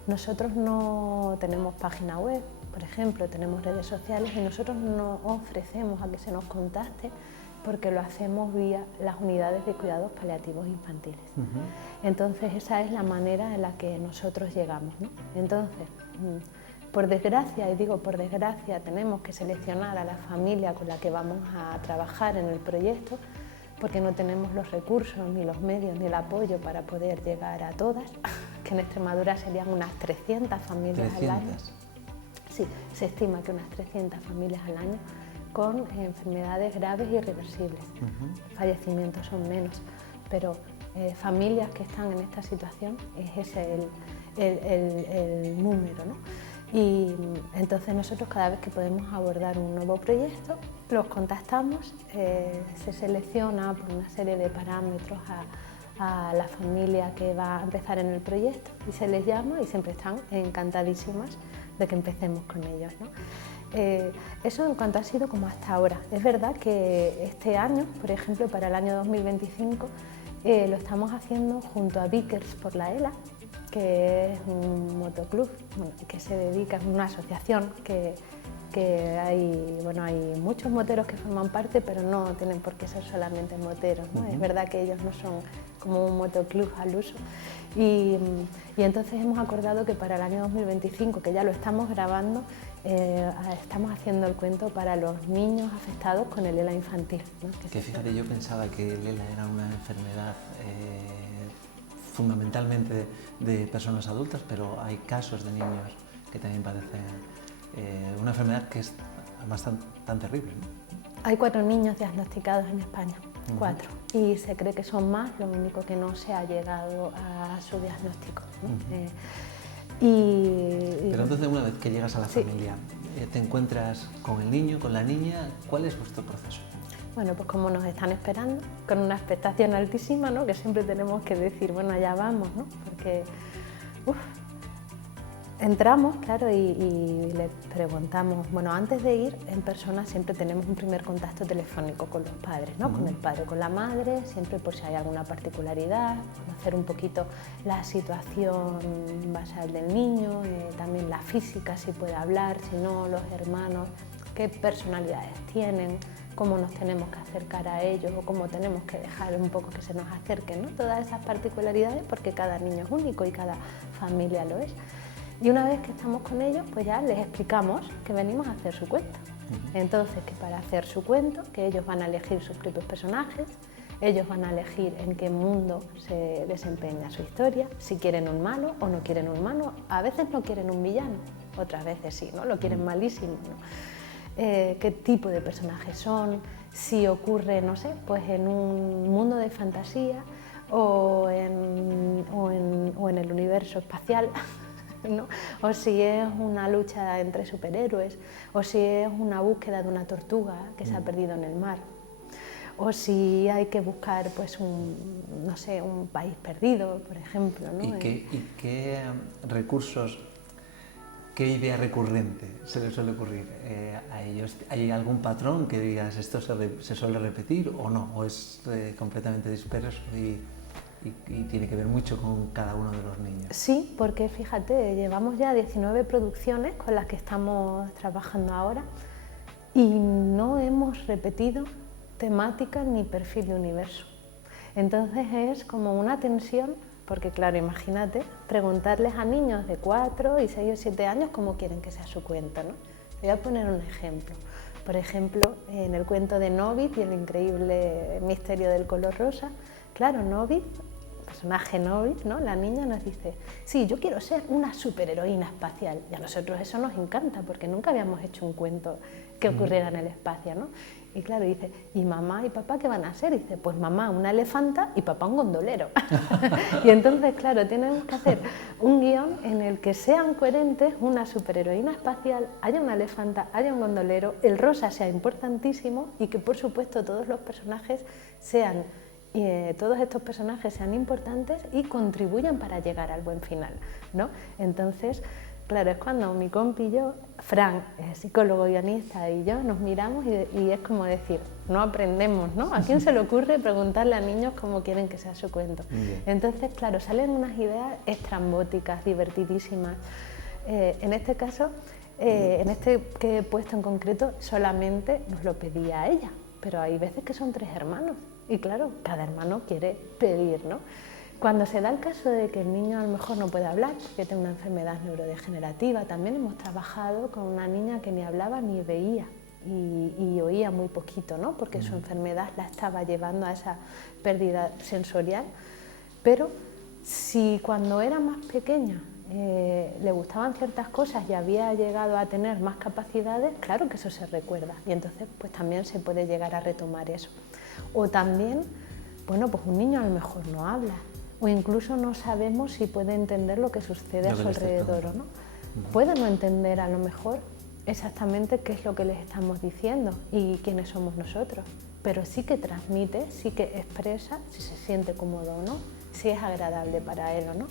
Nosotros no tenemos página web, por ejemplo, tenemos redes sociales y nosotros no ofrecemos a que se nos contacte porque lo hacemos vía las unidades de cuidados paliativos infantiles. Entonces esa es la manera en la que nosotros llegamos, ¿no? Entonces, por desgracia, y digo por desgracia, tenemos que seleccionar a la familia con la que vamos a trabajar en el proyecto porque no tenemos los recursos, ni los medios, ni el apoyo para poder llegar a todas, que en Extremadura serían unas 300 familias al año. Sí, se estima que unas 300 familias al año con enfermedades graves y irreversibles. Fallecimientos son menos, pero familias que están en esta situación es ese el número, ¿no? Y entonces nosotros cada vez que podemos abordar un nuevo proyecto, los contactamos, se selecciona por una serie de parámetros a la familia que va a empezar en el proyecto y se les llama y siempre están encantadísimas de que empecemos con ellos, ¿no? Eso en cuanto ha sido como hasta ahora. Es verdad que este año, por ejemplo, para el año 2025, lo estamos haciendo junto a Bikers por la ELA, que es un motoclub que se dedica, es una asociación que hay, bueno, hay muchos moteros que forman parte, pero no tienen por qué ser solamente moteros, ¿no? Es verdad que ellos no son como un motoclub al uso y entonces hemos acordado que para el año 2025, que ya lo estamos grabando, estamos haciendo el cuento para los niños afectados con el ELA infantil, ¿no? Que fíjate, yo pensaba que el ELA era una enfermedad fundamentalmente de personas adultas, pero hay casos de niños que también padecen una enfermedad que es bastante tan terrible, ¿no? Hay 4 niños diagnosticados en España, 4, y se cree que son más, lo único que no se ha llegado a su diagnóstico, ¿no? Pero entonces una vez que llegas a la familia, te encuentras con el niño, con la niña, ¿cuál es vuestro proceso? Bueno, pues como nos están esperando, con una expectación altísima, ¿no? Que siempre tenemos que decir, bueno, allá vamos, ¿no? Porque, entramos, claro, y le preguntamos, bueno, antes de ir en persona siempre tenemos un primer contacto telefónico con los padres, ¿no? Con el padre, con la madre, siempre por si hay alguna particularidad, conocer un poquito la situación basal del niño, también la física, si puede hablar, si no, los hermanos, qué personalidades tienen, cómo nos tenemos que acercar a ellos o cómo tenemos que dejar un poco que se nos acerquen, ¿no? Todas esas particularidades, porque cada niño es único y cada familia lo es. Y una vez que estamos con ellos, pues ya les explicamos que venimos a hacer su cuento. Entonces, que para hacer su cuento, que ellos van a elegir sus propios personajes, ellos van a elegir en qué mundo se desempeña su historia, si quieren un malo o no quieren un malo. A veces no quieren un villano, otras veces sí, ¿no? Lo quieren malísimo, ¿no? Qué tipo de personajes son, si ocurre, no sé, pues en un mundo de fantasía o en el universo espacial, ¿no? O si es una lucha entre superhéroes, o si es una búsqueda de una tortuga que se ha perdido en el mar, o si hay que buscar, pues, no sé, un país perdido, por ejemplo, ¿no? ¿Y qué recursos, qué idea recurrente se les suele ocurrir a ellos? ¿Hay algún patrón que digas esto se suele repetir o no? ¿O es completamente disperso y tiene que ver mucho con cada uno de los niños? Sí, porque fíjate, llevamos ya 19 producciones con las que estamos trabajando ahora y no hemos repetido temática ni perfil de universo. Entonces es como una tensión, porque claro, imagínate, preguntarles a niños de 4 y 6 o 7 años cómo quieren que sea su cuento, ¿no? Voy a poner un ejemplo. Por ejemplo, en el cuento de Novit y el increíble misterio del color rosa, claro, Novit, personaje Novit, ¿no? La niña nos dice, sí, yo quiero ser una superheroína espacial. Y a nosotros eso nos encanta, porque nunca habíamos hecho un cuento que ocurriera en el espacio, ¿no? Y claro, dice, ¿y mamá y papá qué van a ser? Y dice, pues mamá una elefanta y papá un gondolero. Y entonces, claro, tenemos que hacer un guión en el que sean coherentes, una superheroína espacial, haya una elefanta, haya un gondolero, el rosa sea importantísimo y que, por supuesto, todos los personajes sean todos estos personajes sean importantes y contribuyan para llegar al buen final, ¿no? Entonces, claro, es cuando mi compi y yo, Fran, psicólogo, guionista, y yo nos miramos y es como decir, no aprendemos, ¿no? ¿A quién se le ocurre preguntarle a niños cómo quieren que sea su cuento? Entonces, claro, salen unas ideas estrambóticas, divertidísimas. En este caso, en este que he puesto en concreto, solamente nos lo pedía ella, pero hay veces que son 3 hermanos. Y claro, cada hermano quiere pedir, ¿no? Cuando se da el caso de que el niño a lo mejor no puede hablar, porque tiene una enfermedad neurodegenerativa, también hemos trabajado con una niña que ni hablaba ni veía y oía muy poquito, ¿no? Porque su enfermedad la estaba llevando a esa pérdida sensorial. Pero si cuando era más pequeña le gustaban ciertas cosas y había llegado a tener más capacidades, claro que eso se recuerda y entonces pues también se puede llegar a retomar eso. O también, bueno, pues un niño a lo mejor no habla o incluso no sabemos si puede entender lo que sucede a su alrededor o no. Puede no entender a lo mejor exactamente qué es lo que les estamos diciendo y quiénes somos nosotros, pero sí que transmite, sí que expresa si se siente cómodo o no, si es agradable para él o no,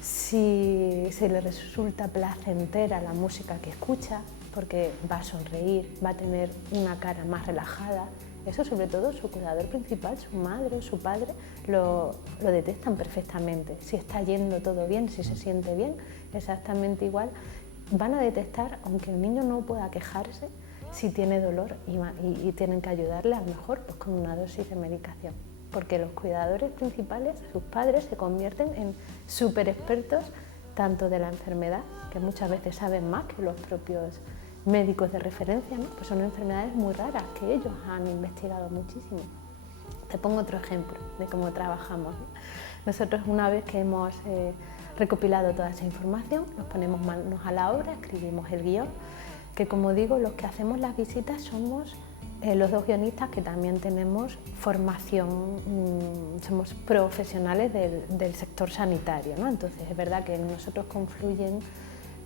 si se le resulta placentera la música que escucha, porque va a sonreír, va a tener una cara más relajada. Eso sobre todo su cuidador principal, su madre o su padre, lo detectan perfectamente. Si está yendo todo bien, si se siente bien, exactamente igual. Van a detectar, aunque el niño no pueda quejarse, si tiene dolor y tienen que ayudarle a lo mejor pues, con una dosis de medicación. Porque los cuidadores principales, sus padres, se convierten en súper expertos tanto de la enfermedad, que muchas veces saben más que los propios médicos de referencia, ¿no? Pues son enfermedades muy raras que ellos han investigado muchísimo. Te pongo otro ejemplo de cómo trabajamos, ¿no? Nosotros una vez que hemos recopilado toda esa información, nos ponemos manos a la obra, escribimos el guión, que como digo, los que hacemos las visitas somos los 2 guionistas que también tenemos formación, somos profesionales del sector sanitario, ¿no? Entonces es verdad que en nosotros confluyen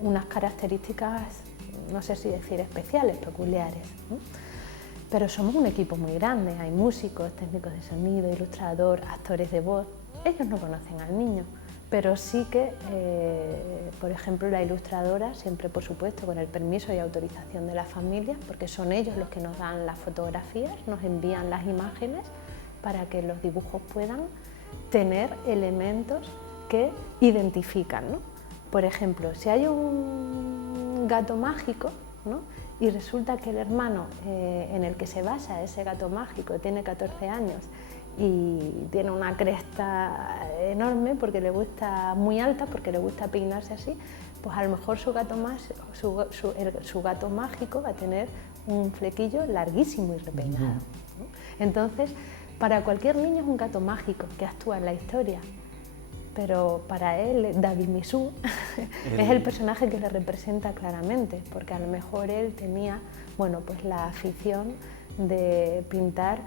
unas características no sé si decir especiales, peculiares, ¿no? Pero somos un equipo muy grande, hay músicos, técnicos de sonido, ilustrador, actores de voz. Ellos no conocen al niño, pero sí que, por ejemplo, la ilustradora, siempre por supuesto con el permiso y autorización de la familia, porque son ellos los que nos dan las fotografías, nos envían las imágenes para que los dibujos puedan tener elementos que identifican, ¿no? Por ejemplo, si hay un gato mágico, ¿no? Y resulta que el hermano en el que se basa ese gato mágico tiene 14 años y tiene una cresta enorme porque le gusta, muy alta, porque le gusta peinarse así, pues a lo mejor su gato mágico va a tener un flequillo larguísimo y repeinado, ¿no? Entonces, para cualquier niño es un gato mágico que actúa en la historia, pero para él, David Misú, es el personaje que le representa claramente, porque a lo mejor él tenía, bueno, pues la afición de pintar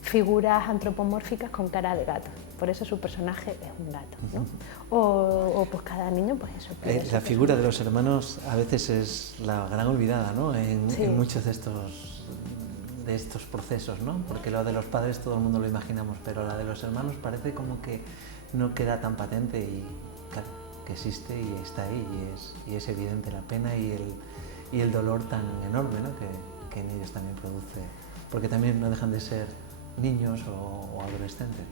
figuras antropomórficas con cara de gato. Por eso su personaje es un gato, ¿no? O pues cada niño, pues eso. La figura de los hermanos a veces es la gran olvidada, ¿no? Sí. En muchos de estos procesos, ¿no? Porque lo de los padres todo el mundo lo imaginamos, pero la de los hermanos parece como que no queda tan patente y claro, que existe y está ahí y es evidente la pena y el dolor tan enorme, ¿no? que en ellos también produce, porque también no dejan de ser niños o adolescentes.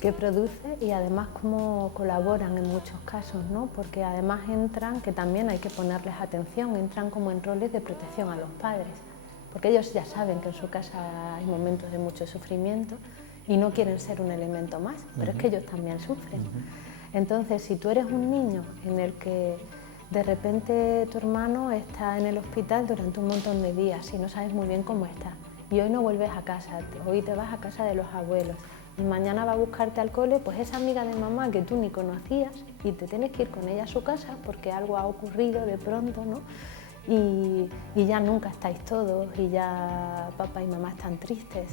Que produce y además cómo colaboran en muchos casos, ¿no? Porque además entran, que también hay que ponerles atención, entran como en roles de protección a los padres, porque ellos ya saben que en su casa hay momentos de mucho sufrimiento y no quieren ser un elemento más, pero es que ellos también sufren. Entonces, si tú eres un niño en el que de repente tu hermano está en el hospital durante un montón de días y no sabes muy bien cómo está, y hoy no vuelves a casa, hoy te vas a casa de los abuelos, y mañana va a buscarte al cole, pues esa amiga de mamá que tú ni conocías y te tienes que ir con ella a su casa porque algo ha ocurrido de pronto, ¿no? Y ya nunca estáis todos y ya papá y mamá están tristes.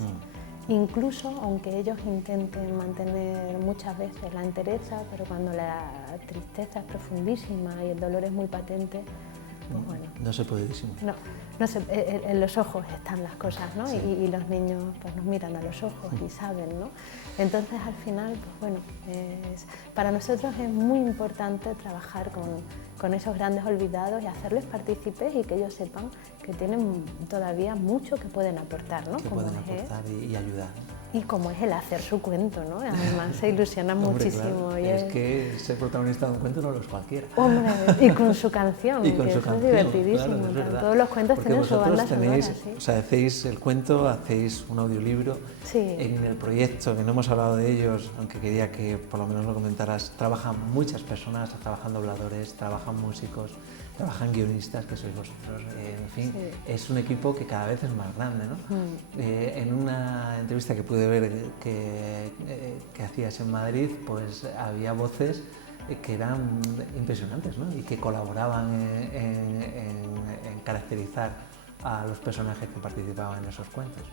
Incluso aunque ellos intenten mantener muchas veces la entereza, pero cuando la tristeza es profundísima y el dolor es muy patente, pues bueno. No se puede disimular. No sé, en los ojos están las cosas, ¿no? Sí. Y los niños pues nos miran a los ojos y saben, ¿no? Entonces al final, pues bueno, para nosotros es muy importante trabajar con esos grandes olvidados y hacerles partícipes y que ellos sepan que tienen todavía mucho que pueden aportar, ¿no? Que pueden aportar y ayudar. Y como es el hacer su cuento, ¿no? Además se ilusionan muchísimo. Claro. Es que ser protagonista de un cuento no lo es cualquiera. Hombre, y con su canción, y con que su eso canción, es divertidísimo. Claro, todos los cuentos porque tienen su banda sonora. ¿Sí? O sea, hacéis el cuento, hacéis un audiolibro. Sí. En el proyecto, que no hemos hablado de ellos, aunque quería que por lo menos lo comentaras, trabajan muchas personas, trabajan dobladores, trabajan músicos, trabajan guionistas, que sois vosotros, en fin, sí. Es un equipo que cada vez es más grande, ¿no? En una entrevista que pude ver que hacías en Madrid, pues había voces que eran impresionantes, ¿no? Y que colaboraban en caracterizar a los personajes que participaban en esos cuentos.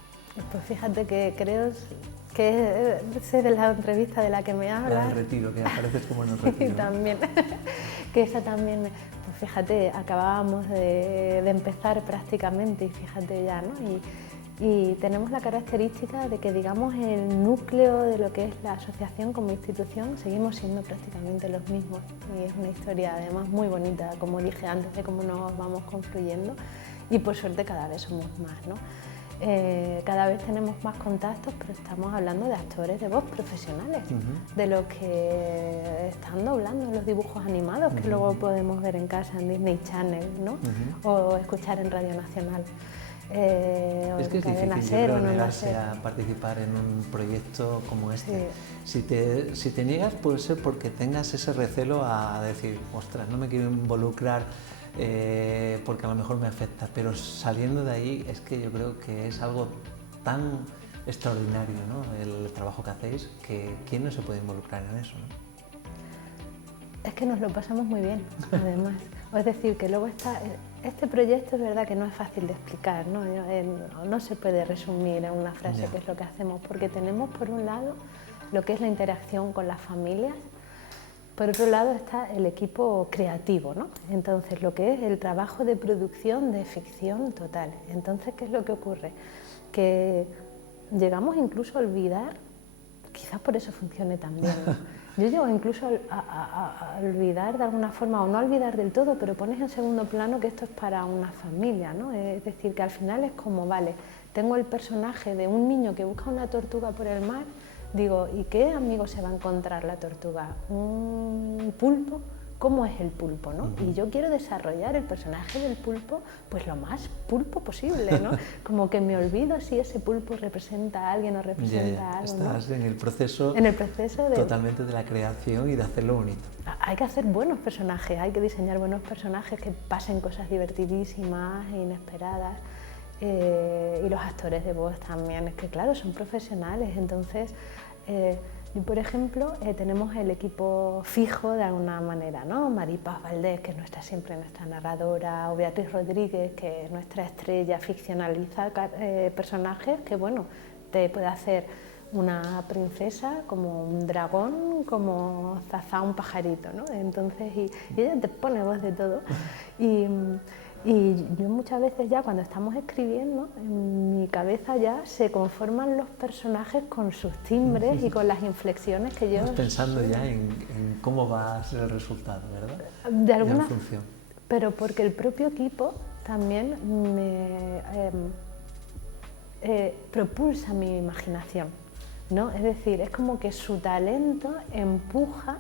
Pues fíjate que creo que sé de la entrevista de la que me hablas. La del retiro, que apareces como en el retiro. Y también, que esa también, pues fíjate, acabábamos de empezar prácticamente y fíjate ya, ¿no? Y tenemos la característica de que, digamos, el núcleo de lo que es la asociación como institución seguimos siendo prácticamente los mismos. Y es una historia además muy bonita, como dije antes, de cómo nos vamos construyendo y por suerte cada vez somos más, ¿no? Cada vez tenemos más contactos, pero estamos hablando de actores de voz profesionales, de los que están doblando en los dibujos animados que luego podemos ver en casa en Disney Channel, ¿no? O escuchar en Radio Nacional. Es que es difícil negarse a participar en un proyecto como este. Sí. Si te niegas puede ser porque tengas ese recelo a decir, ostras, no me quiero involucrar porque a lo mejor me afecta, pero saliendo de ahí es que yo creo que es algo tan extraordinario, ¿no? El trabajo que hacéis, que ¿quién no se puede involucrar en eso, ¿no? Es que nos lo pasamos muy bien, además. Es decir, que luego este proyecto es verdad que no es fácil de explicar, ¿no? No se puede resumir en una frase qué es lo que hacemos, porque tenemos por un lado lo que es la interacción con las familias, Por otro lado está el equipo creativo, ¿no? Entonces, lo que es el trabajo de producción de ficción total. Entonces, ¿qué es lo que ocurre? Que llegamos incluso a olvidar, quizás por eso funcione tan bien, ¿no? Yo llego incluso a olvidar de alguna forma, o no olvidar del todo, pero pones en segundo plano que esto es para una familia, ¿no? Es decir, que al final es como, vale, tengo el personaje de un niño que busca una tortuga por el mar. Digo, ¿y qué amigo se va a encontrar la tortuga? ¿Un pulpo? ¿Cómo es el pulpo, no? Y yo quiero desarrollar el personaje del pulpo pues lo más pulpo posible, ¿no? Como que me olvido si ese pulpo representa a alguien o representa a algo, ¿no? Estás en el proceso de... totalmente de la creación y de hacerlo bonito. Hay que hacer buenos personajes, hay que diseñar buenos personajes que pasen cosas divertidísimas e inesperadas. Y los actores de voz también, es que claro, son profesionales, entonces yo, por ejemplo, tenemos el equipo fijo de alguna manera, ¿no? Maripaz Valdés, que es siempre nuestra narradora, o Beatriz Rodríguez, que es nuestra estrella, ficcionaliza personajes que, bueno, te puede hacer una princesa, como un dragón, como Zazá, un pajarito, ¿no? Entonces, y ella te pone voz de todo. Y yo muchas veces ya cuando estamos escribiendo, en mi cabeza ya se conforman los personajes con sus timbres y con las inflexiones que yo... Estás pensando ya en cómo va a ser el resultado, ¿verdad? De alguna función. Pero porque el propio equipo también me propulsa mi imaginación, ¿no? Es decir, es como que su talento empuja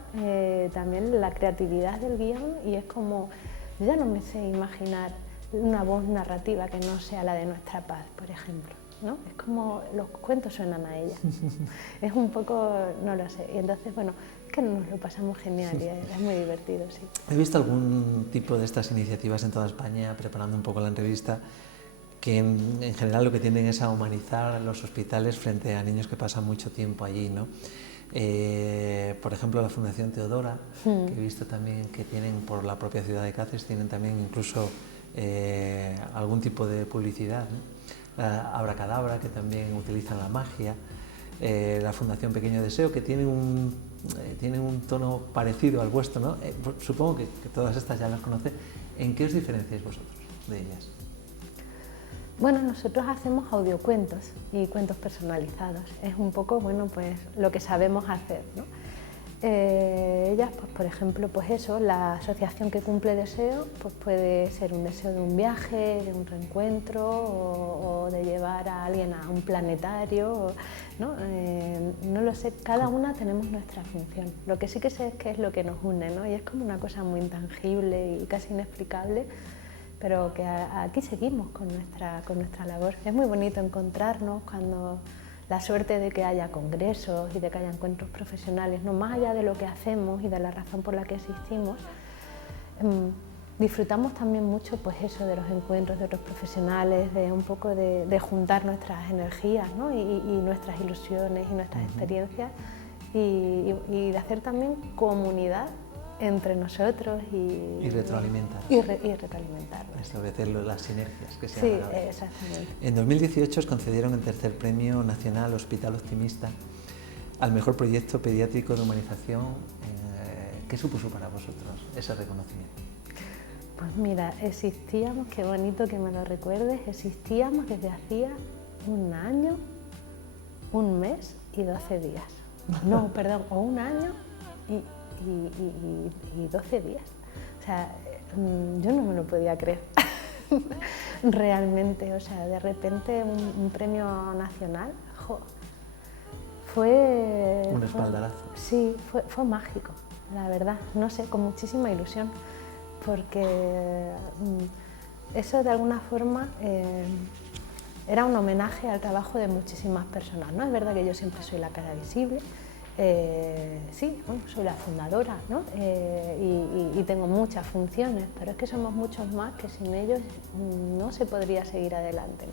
también la creatividad del guión y es como... Ya no me sé imaginar una voz narrativa que no sea la de Nuestra Paz, por ejemplo, ¿no? Es como los cuentos suenan a ella. Es un poco, no lo sé. Y entonces, bueno, es que nos lo pasamos genial y es muy divertido, sí. He visto algún tipo de estas iniciativas en toda España, preparando un poco la entrevista, que en general lo que tienden es a humanizar los hospitales frente a niños que pasan mucho tiempo allí, ¿no? Por ejemplo, la Fundación Teodora, que he visto también que tienen por la propia ciudad de Cáceres, tienen también incluso algún tipo de publicidad, ¿no? Abracadabra, que también utilizan la magia, la Fundación Pequeño Deseo, que tienen un tono parecido al vuestro, ¿no? Supongo que todas estas ya las conocéis. ¿En qué os diferenciáis vosotros de ellas? Bueno, nosotros hacemos audiocuentos y cuentos personalizados. Es un poco, bueno, pues lo que sabemos hacer, ¿no? Ellas, pues por ejemplo, pues eso, la asociación que cumple deseo, pues puede ser un deseo de un viaje, de un reencuentro o de llevar a alguien a un planetario, ¿no? No lo sé, cada una tenemos nuestra función. Lo que sí que sé es que es lo que nos une, ¿no? Y es como una cosa muy intangible y casi inexplicable, pero que aquí seguimos con nuestra labor. Es muy bonito encontrarnos cuando la suerte de que haya congresos y de que haya encuentros profesionales, no más allá de lo que hacemos y de la razón por la que existimos, disfrutamos también mucho pues eso de los encuentros de otros profesionales, de un poco de juntar nuestras energías, ¿no? y nuestras ilusiones y nuestras experiencias y de hacer también comunidad entre nosotros y retroalimentar. Y retroalimentar. Establecer las sinergias que se Sí, hagan. exactamente. En 2018 os concedieron el tercer premio nacional Hospital Optimista al mejor proyecto pediátrico de humanización. ¿Qué supuso para vosotros ese reconocimiento? Pues mira, existíamos, qué bonito que me lo recuerdes, existíamos desde hacía un año, un mes y 12 días. No, perdón, o un año y 12 días. O sea, yo no me lo podía creer. Realmente, o sea, de repente un premio nacional, fue... Un espaldarazo. Sí, fue mágico, la verdad. No sé, con muchísima ilusión, porque eso de alguna forma era un homenaje al trabajo de muchísimas personas, ¿no? Es verdad que yo siempre soy la cara visible. Sí, bueno, soy la fundadora, ¿no? Y tengo muchas funciones, pero es que somos muchos más que sin ellos no se podría seguir adelante, ¿no?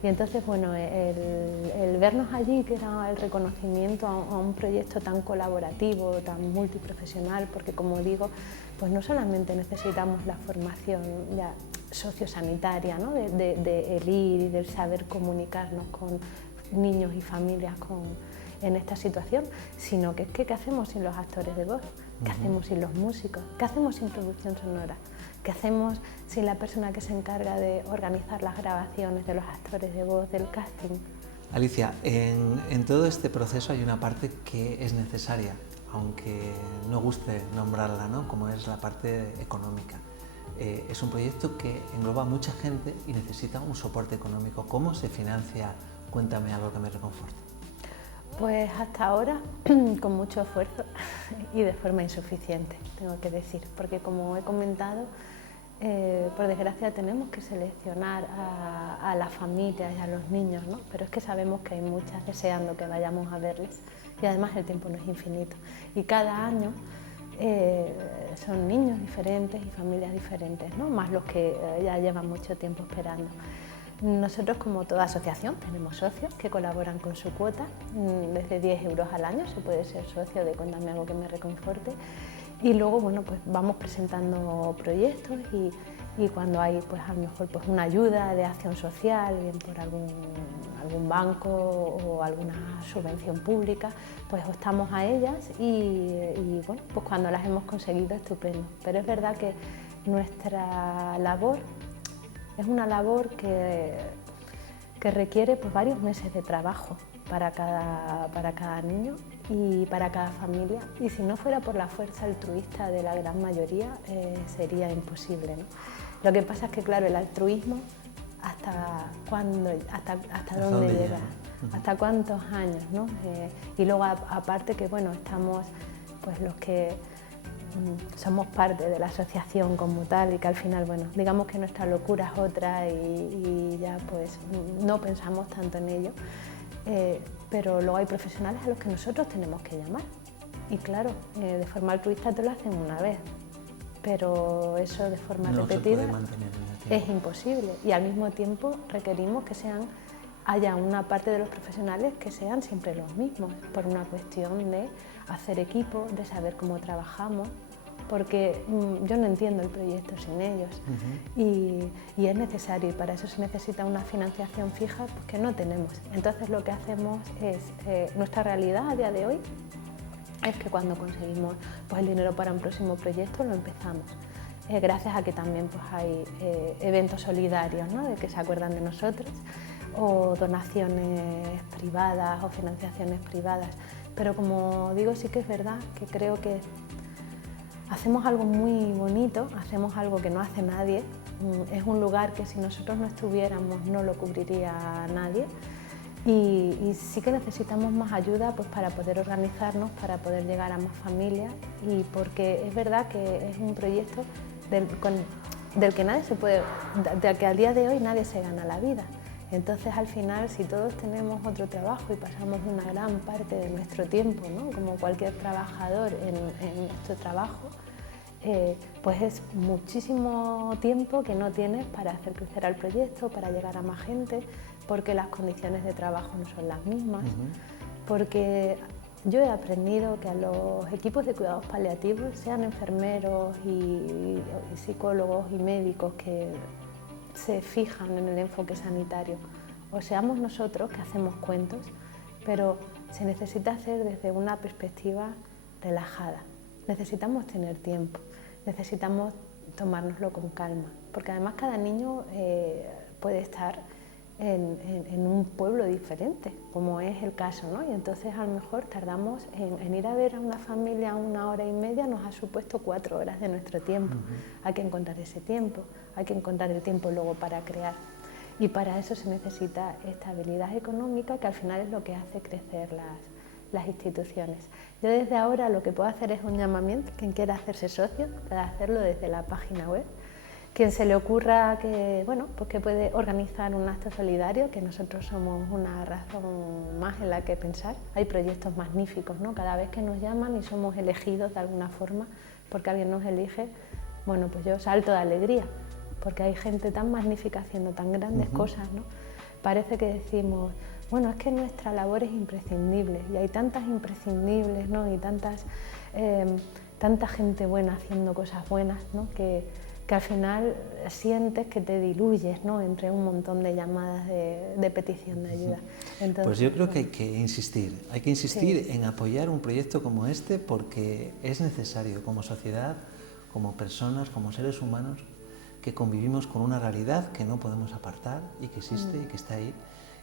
Y entonces, bueno, el vernos allí, que era el reconocimiento a un proyecto tan colaborativo, tan multiprofesional, porque como digo, pues no solamente necesitamos la formación ya sociosanitaria, ¿no? de el ir y del saber comunicarnos con niños y familias en esta situación, sino que es que ¿qué hacemos sin los actores de voz? ¿Qué hacemos sin los músicos? ¿Qué hacemos sin producción sonora? ¿Qué hacemos sin la persona que se encarga de organizar las grabaciones de los actores de voz, del casting? Alicia, en todo este proceso hay una parte que es necesaria, aunque no guste nombrarla, ¿no? Como es la parte económica. Es un proyecto que engloba a mucha gente y necesita un soporte económico. ¿Cómo se financia? Cuéntame algo que me reconforte. Pues hasta ahora con mucho esfuerzo y de forma insuficiente, tengo que decir, porque como he comentado, por desgracia tenemos que seleccionar a las familias y a los niños, ¿no? Pero es que sabemos que hay muchas deseando que vayamos a verles y además el tiempo no es infinito y cada año son niños diferentes y familias diferentes, ¿no? Más los que ya llevan mucho tiempo esperando. Nosotros, como toda asociación, tenemos socios que colaboran con su cuota, desde 10 euros al año se puede ser socio de Cuéntame algo que me reconforte, y luego bueno, pues vamos presentando proyectos y cuando hay pues a lo mejor pues una ayuda de acción social, bien por algún banco o alguna subvención pública, pues optamos a ellas y bueno, pues cuando las hemos conseguido, estupendo. Pero es verdad que nuestra labor es una labor que requiere pues, varios meses de trabajo para cada niño y para cada familia, y si no fuera por la fuerza altruista de la gran mayoría sería imposible, ¿no? Lo que pasa es que claro, el altruismo hasta dónde llega, hasta cuántos años, ¿no? Y luego aparte que bueno, estamos pues los que somos parte de la asociación como tal y que al final, bueno, digamos que nuestra locura es otra y ya pues no pensamos tanto en ello, pero luego hay profesionales a los que nosotros tenemos que llamar y claro, de forma altruista te lo hacen una vez, pero eso de forma repetida es imposible y al mismo tiempo requerimos que haya una parte de los profesionales que sean siempre los mismos, por una cuestión de hacer equipo, de saber cómo trabajamos, porque yo no entiendo el proyecto sin ellos y es necesario y para eso se necesita una financiación fija pues, que no tenemos. Entonces lo que hacemos es, nuestra realidad a día de hoy es que cuando conseguimos pues, el dinero para un próximo proyecto lo empezamos. Gracias a que también pues, hay eventos solidarios, ¿no? De que se acuerdan de nosotros, o donaciones privadas o financiaciones privadas. Pero como digo, sí que es verdad que creo que hacemos algo muy bonito, hacemos algo que no hace nadie. Es un lugar que si nosotros no estuviéramos no lo cubriría nadie. Y sí que necesitamos más ayuda pues, para poder organizarnos, para poder llegar a más familias y porque es verdad que es un proyecto del que nadie se puede, del que al día de hoy nadie se gana la vida. Entonces al final si todos tenemos otro trabajo y pasamos una gran parte de nuestro tiempo, ¿no? Como cualquier trabajador en nuestro trabajo, pues es muchísimo tiempo que no tienes para hacer crecer al proyecto, para llegar a más gente, porque las condiciones de trabajo no son las mismas, porque yo he aprendido que a los equipos de cuidados paliativos, sean enfermeros y psicólogos y médicos que se fijan en el enfoque sanitario, o seamos nosotros que hacemos cuentos, pero se necesita hacer desde una perspectiva relajada. Necesitamos tener tiempo, necesitamos tomárnoslo con calma, porque además cada niño puede estar en un pueblo diferente, como es el caso, ¿no? Y entonces a lo mejor tardamos en ir a ver a una familia 1 hora y media, nos ha supuesto 4 horas de nuestro tiempo. Hay que encontrar ese tiempo, hay que encontrar el tiempo luego para crear. Y para eso se necesita estabilidad económica, que al final es lo que hace crecer las instituciones. Yo desde ahora lo que puedo hacer es un llamamiento, quien quiera hacerse socio, puede hacerlo desde la página web. Quien se le ocurra que, bueno, pues que puede organizar un acto solidario, que nosotros somos una razón más en la que pensar. Hay proyectos magníficos, ¿no? Cada vez que nos llaman y somos elegidos de alguna forma, porque alguien nos elige, bueno, pues yo salto de alegría, porque hay gente tan magnífica haciendo tan grandes cosas, ¿no? Parece que decimos, bueno, es que nuestra labor es imprescindible, y hay tantas imprescindibles, ¿no? Y tanta gente buena haciendo cosas buenas, ¿no? Que que al final sientes que te diluyes, ¿no?, entre un montón de llamadas de petición de ayuda. Entonces, pues yo creo que hay que insistir sí. en apoyar un proyecto como este, porque es necesario como sociedad, como personas, como seres humanos, que convivimos con una realidad que no podemos apartar y que existe y que está ahí.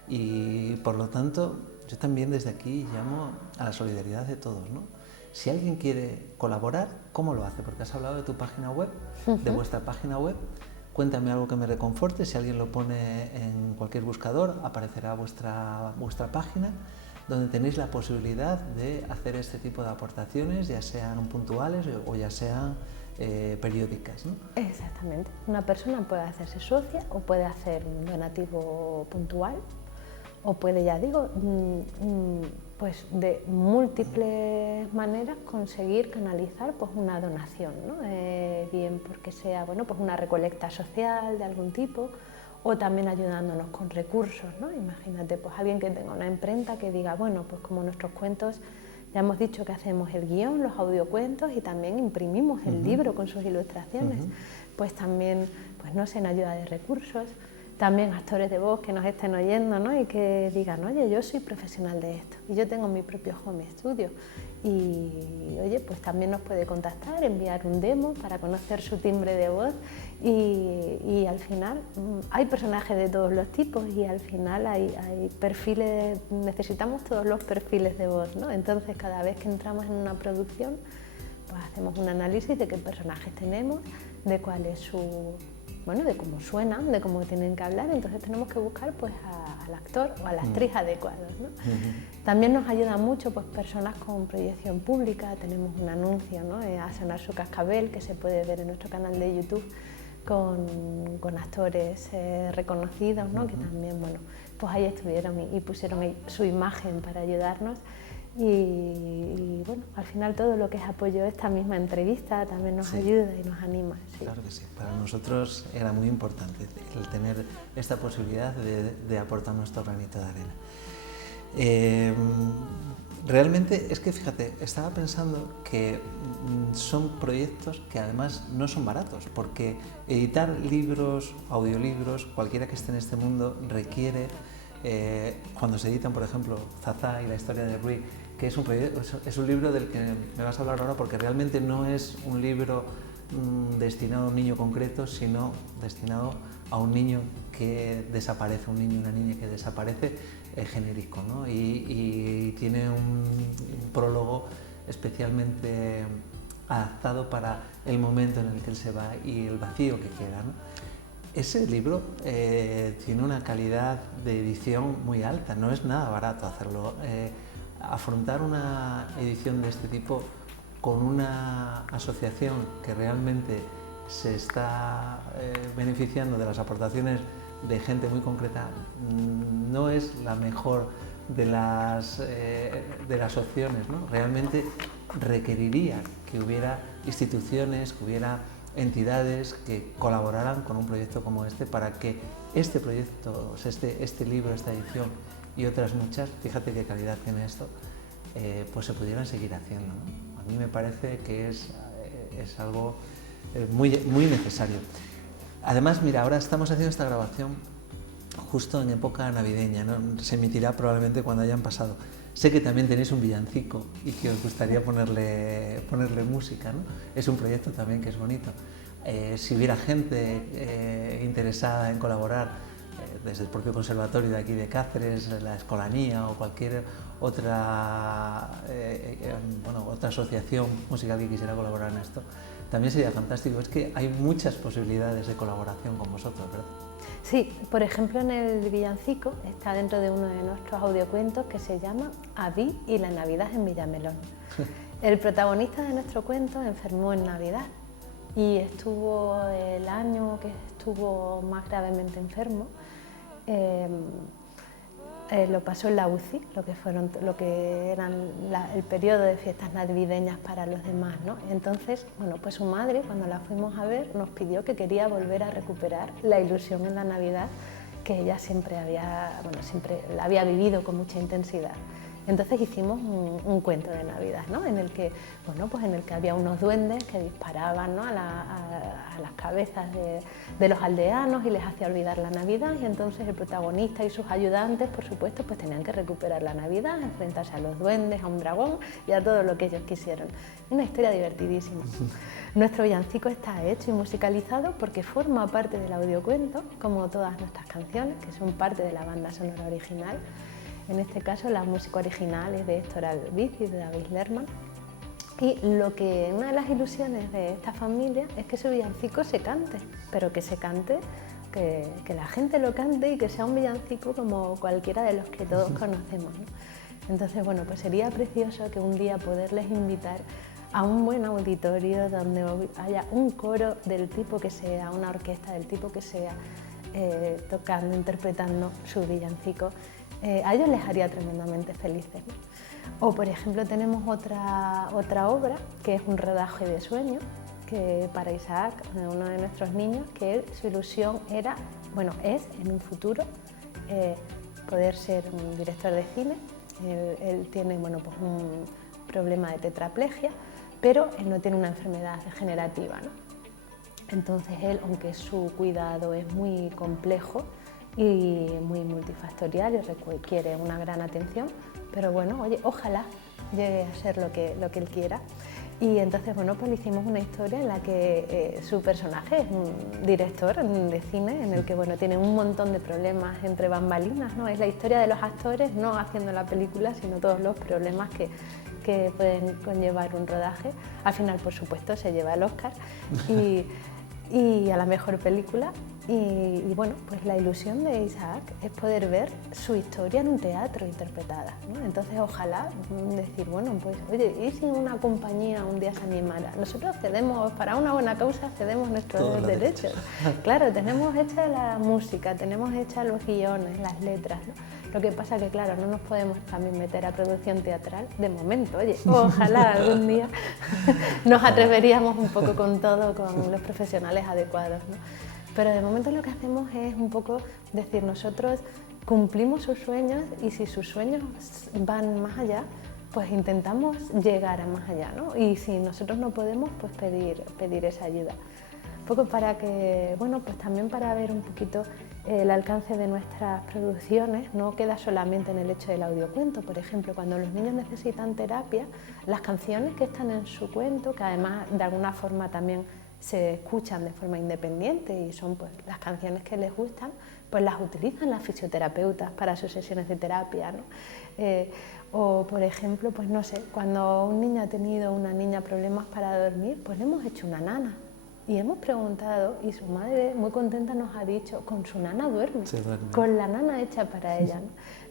Y por lo tanto, yo también desde aquí llamo a la solidaridad de todos, ¿no? Si alguien quiere colaborar, ¿cómo lo hace? Porque has hablado de tu página web, de vuestra página web. Cuéntame algo que me reconforte. Si alguien lo pone en cualquier buscador, aparecerá vuestra página, donde tenéis la posibilidad de hacer este tipo de aportaciones, ya sean puntuales o ya sean periódicas, ¿no? Exactamente. Una persona puede hacerse socia o puede hacer un donativo puntual, o puede, ya digo, pues de múltiples maneras conseguir canalizar pues una donación, ¿no? Bien porque sea, bueno, pues una recolecta social de algún tipo, o también ayudándonos con recursos, ¿no? Imagínate, pues alguien que tenga una imprenta que diga, bueno, pues como nuestros cuentos, ya hemos dicho que hacemos el guión, los audiocuentos y también imprimimos el libro con sus ilustraciones, pues también, pues no sé, en ayuda de recursos. También actores de voz que nos estén oyendo, ¿no?, y que digan, oye, yo soy profesional de esto y yo tengo mi propio home studio, y oye, pues también nos puede contactar, enviar un demo para conocer su timbre de voz, y al final hay personajes de todos los tipos y al final hay perfiles, necesitamos todos los perfiles de voz, ¿no? Entonces cada vez que entramos en una producción, pues hacemos un análisis de qué personajes tenemos, de cuál es su... bueno, de cómo suenan, de cómo tienen que hablar, entonces tenemos que buscar pues al actor o a la actriz adecuados, ¿no? También nos ayuda mucho pues personas con proyección pública. Tenemos un anuncio, ¿no?, a sonar su cascabel, que se puede ver en nuestro canal de YouTube con actores reconocidos, ¿no?, que también, bueno, pues ahí estuvieron y pusieron ahí su imagen para ayudarnos. Y bueno, al final todo lo que es apoyo a esta misma entrevista también nos ayuda y nos anima. Sí. Claro que sí, para nosotros era muy importante el tener esta posibilidad de aportar nuestro granito de arena. Realmente es que, fíjate, estaba pensando que son proyectos que además no son baratos, porque editar libros, audiolibros, cualquiera que esté en este mundo requiere, cuando se editan, por ejemplo, Zazá y la historia de Rui, que es un libro del que me vas a hablar ahora, porque realmente no es un libro destinado a un niño concreto, sino destinado a un niño que desaparece, un niño y una niña que desaparece, genérico, ¿no? Y tiene un prólogo especialmente adaptado para el momento en el que él se va y el vacío que queda, ¿no? Ese libro tiene una calidad de edición muy alta, no es nada barato hacerlo. Afrontar una edición de este tipo con una asociación que realmente se está beneficiando de las aportaciones de gente muy concreta no es la mejor de las opciones, ¿no? Realmente requeriría que hubiera instituciones, que hubiera entidades que colaboraran con un proyecto como este para que este proyecto, este libro, esta edición y otras muchas, fíjate qué calidad tiene esto, pues se pudieran seguir haciendo, ¿no? A mí me parece que es algo muy, muy necesario. Además, mira, ahora estamos haciendo esta grabación justo en época navideña, ¿no? Se emitirá probablemente cuando hayan pasado. Sé que también tenéis un villancico y que os gustaría ponerle música, ¿no? Es un proyecto también que es bonito. Si hubiera gente interesada en colaborar, desde el propio conservatorio de aquí de Cáceres, la Escolanía o cualquier otra, otra asociación musical que quisiera colaborar en esto, también sería fantástico. Es que hay muchas posibilidades de colaboración con vosotros, ¿verdad? Sí, por ejemplo, en el villancico está dentro de uno de nuestros audiocuentos que se llama Aví y la Navidad en Villamelón. El protagonista de nuestro cuento enfermó en Navidad y estuvo el año que estuvo más gravemente enfermo, lo pasó en la UCI, lo que eran el periodo de fiestas navideñas para los demás, ¿no? Entonces, bueno, pues su madre, cuando la fuimos a ver, nos pidió que quería volver a recuperar la ilusión en la Navidad que ella siempre la había vivido con mucha intensidad. Entonces hicimos un cuento de Navidad, ¿no? En el que, bueno, pues en el que había unos duendes que disparaban, ¿no?, a las cabezas de los aldeanos y les hacía olvidar la Navidad, y entonces el protagonista y sus ayudantes, por supuesto, pues tenían que recuperar la Navidad, enfrentarse a los duendes, a un dragón y a todo lo que ellos quisieran. Una historia divertidísima. Nuestro villancico está hecho y musicalizado porque forma parte del audiocuento, como todas nuestras canciones, que son parte de la banda sonora original. En este caso, la música original es de Héctor Albiz y de David Lerman. Y una de las ilusiones de esta familia es que su villancico se cante, pero que se cante, que la gente lo cante y que sea un villancico como cualquiera de los que todos conocemos, ¿no? Entonces, bueno, pues sería precioso que un día poderles invitar a un buen auditorio donde haya un coro del tipo que sea, una orquesta del tipo que sea, tocando, interpretando su villancico. A ellos les haría tremendamente felices, ¿no? O, por ejemplo, tenemos otra obra que es un rodaje de sueño, que para Isaac, uno de nuestros niños, que su ilusión era, bueno, es en un futuro poder ser un director de cine. Él tiene, bueno, pues un problema de tetraplegia, pero él no tiene una enfermedad degenerativa, ¿no? Entonces él, aunque su cuidado es muy complejo y muy multifactorial y requiere una gran atención, pero bueno, oye, ojalá llegue a ser lo que él quiera. Y entonces, bueno, pues le hicimos una historia en la que su personaje es un director de cine en el que, bueno, tiene un montón de problemas entre bambalinas, ¿no? Es la historia de los actores, no haciendo la película, sino todos los problemas que pueden conllevar un rodaje. Al final, por supuesto, se lleva el Oscar y a la mejor película. Y bueno, pues la ilusión de Isaac es poder ver su historia en un teatro interpretada, ¿no? Entonces, ojalá decir, bueno, pues oye, ¿y si una compañía un día se animara? Nosotros cedemos, para una buena causa, cedemos nuestros derechos. Claro, tenemos hecha la música, tenemos hechas los guiones, las letras, ¿no? Lo que pasa que, claro, no nos podemos también meter a producción teatral de momento. Oye, ojalá algún día nos atreveríamos un poco con todo, con los profesionales adecuados, ¿no? Pero de momento lo que hacemos es un poco decir, nosotros cumplimos sus sueños y si sus sueños van más allá, pues intentamos llegar a más allá, ¿no? Y si nosotros no podemos, pues pedir esa ayuda. Un poco para que, bueno, pues también para ver un poquito el alcance de nuestras producciones, no queda solamente en el hecho del audiocuento. Por ejemplo, cuando los niños necesitan terapia, las canciones que están en su cuento, que además de alguna forma también se escuchan de forma independiente y son pues las canciones que les gustan, pues las utilizan las fisioterapeutas para sus sesiones de terapia, ¿no? O por ejemplo, pues no sé, cuando un niño ha tenido, una niña, problemas para dormir, pues le hemos hecho una nana y hemos preguntado y su madre muy contenta nos ha dicho, con su nana duerme, con la nana hecha para ella,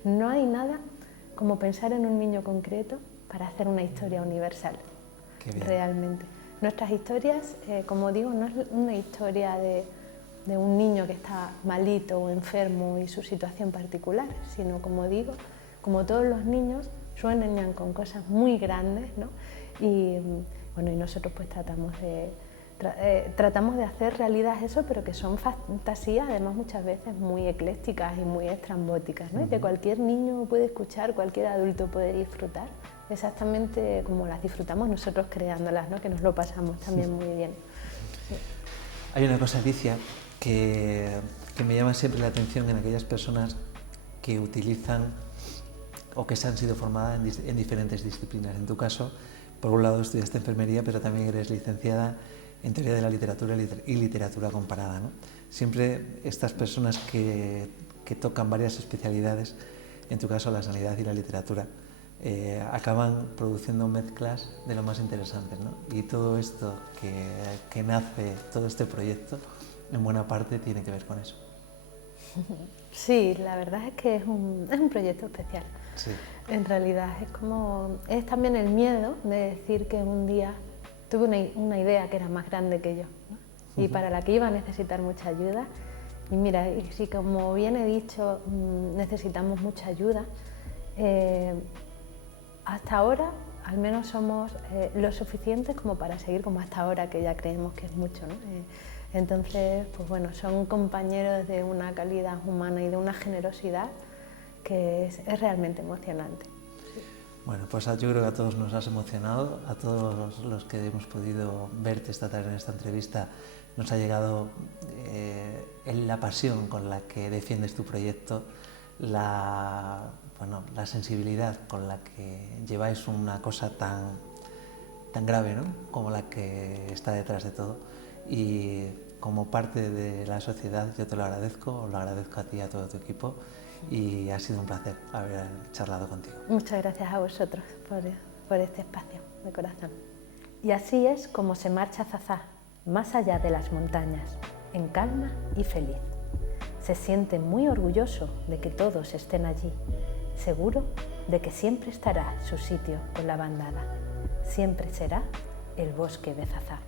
¿no? No hay nada como pensar en un niño concreto para hacer una historia universal, realmente. Nuestras historias, como digo, no es una historia de un niño que está malito o enfermo y su situación particular, sino, como digo, como todos los niños, sueñan con cosas muy grandes, ¿no? Y, bueno, y nosotros pues tratamos de hacer realidad eso, pero que son fantasías, además muchas veces muy eclécticas y muy estrambóticas, ¿no? Y que cualquier niño puede escuchar, cualquier adulto puede disfrutar, exactamente como las disfrutamos nosotros creándolas, ¿no? Que nos lo pasamos también muy bien. Sí. Hay una cosa, Alicia, que me llama siempre la atención en aquellas personas que utilizan o que se han sido formadas en diferentes disciplinas. En tu caso, por un lado estudiaste enfermería, pero también eres licenciada en teoría de la literatura y literatura comparada, ¿no? Siempre estas personas que tocan varias especialidades, en tu caso la sanidad y la literatura, acaban produciendo mezclas de lo más interesantes, ¿no? Y todo esto que nace, todo este proyecto, en buena parte tiene que ver con eso. Sí, la verdad es que es un proyecto especial. Sí. En realidad es también el miedo de decir que un día tuve una idea que era más grande que yo, ¿no? Y para la que iba a necesitar mucha ayuda. Y mira, y si como bien he dicho, necesitamos mucha ayuda, hasta ahora al menos somos lo suficientes como para seguir como hasta ahora, que ya creemos que es mucho, ¿no? Entonces, pues bueno, son compañeros de una calidad humana y de una generosidad que es realmente emocionante. Bueno, pues yo creo que a todos nos has emocionado, a todos los que hemos podido verte esta tarde en esta entrevista nos ha llegado la pasión con la que defiendes tu proyecto, la sensibilidad con la que lleváis una cosa tan grave, ¿no?, como la que está detrás de todo, y como parte de la sociedad yo te lo agradezco a ti y a todo tu equipo, y ha sido un placer haber charlado contigo. Muchas gracias a vosotros por este espacio, de corazón. Y así es como se marcha Zazá, más allá de las montañas, en calma y feliz. Se siente muy orgulloso de que todos estén allí, seguro de que siempre estará su sitio con la bandada. Siempre será el bosque de Zazá.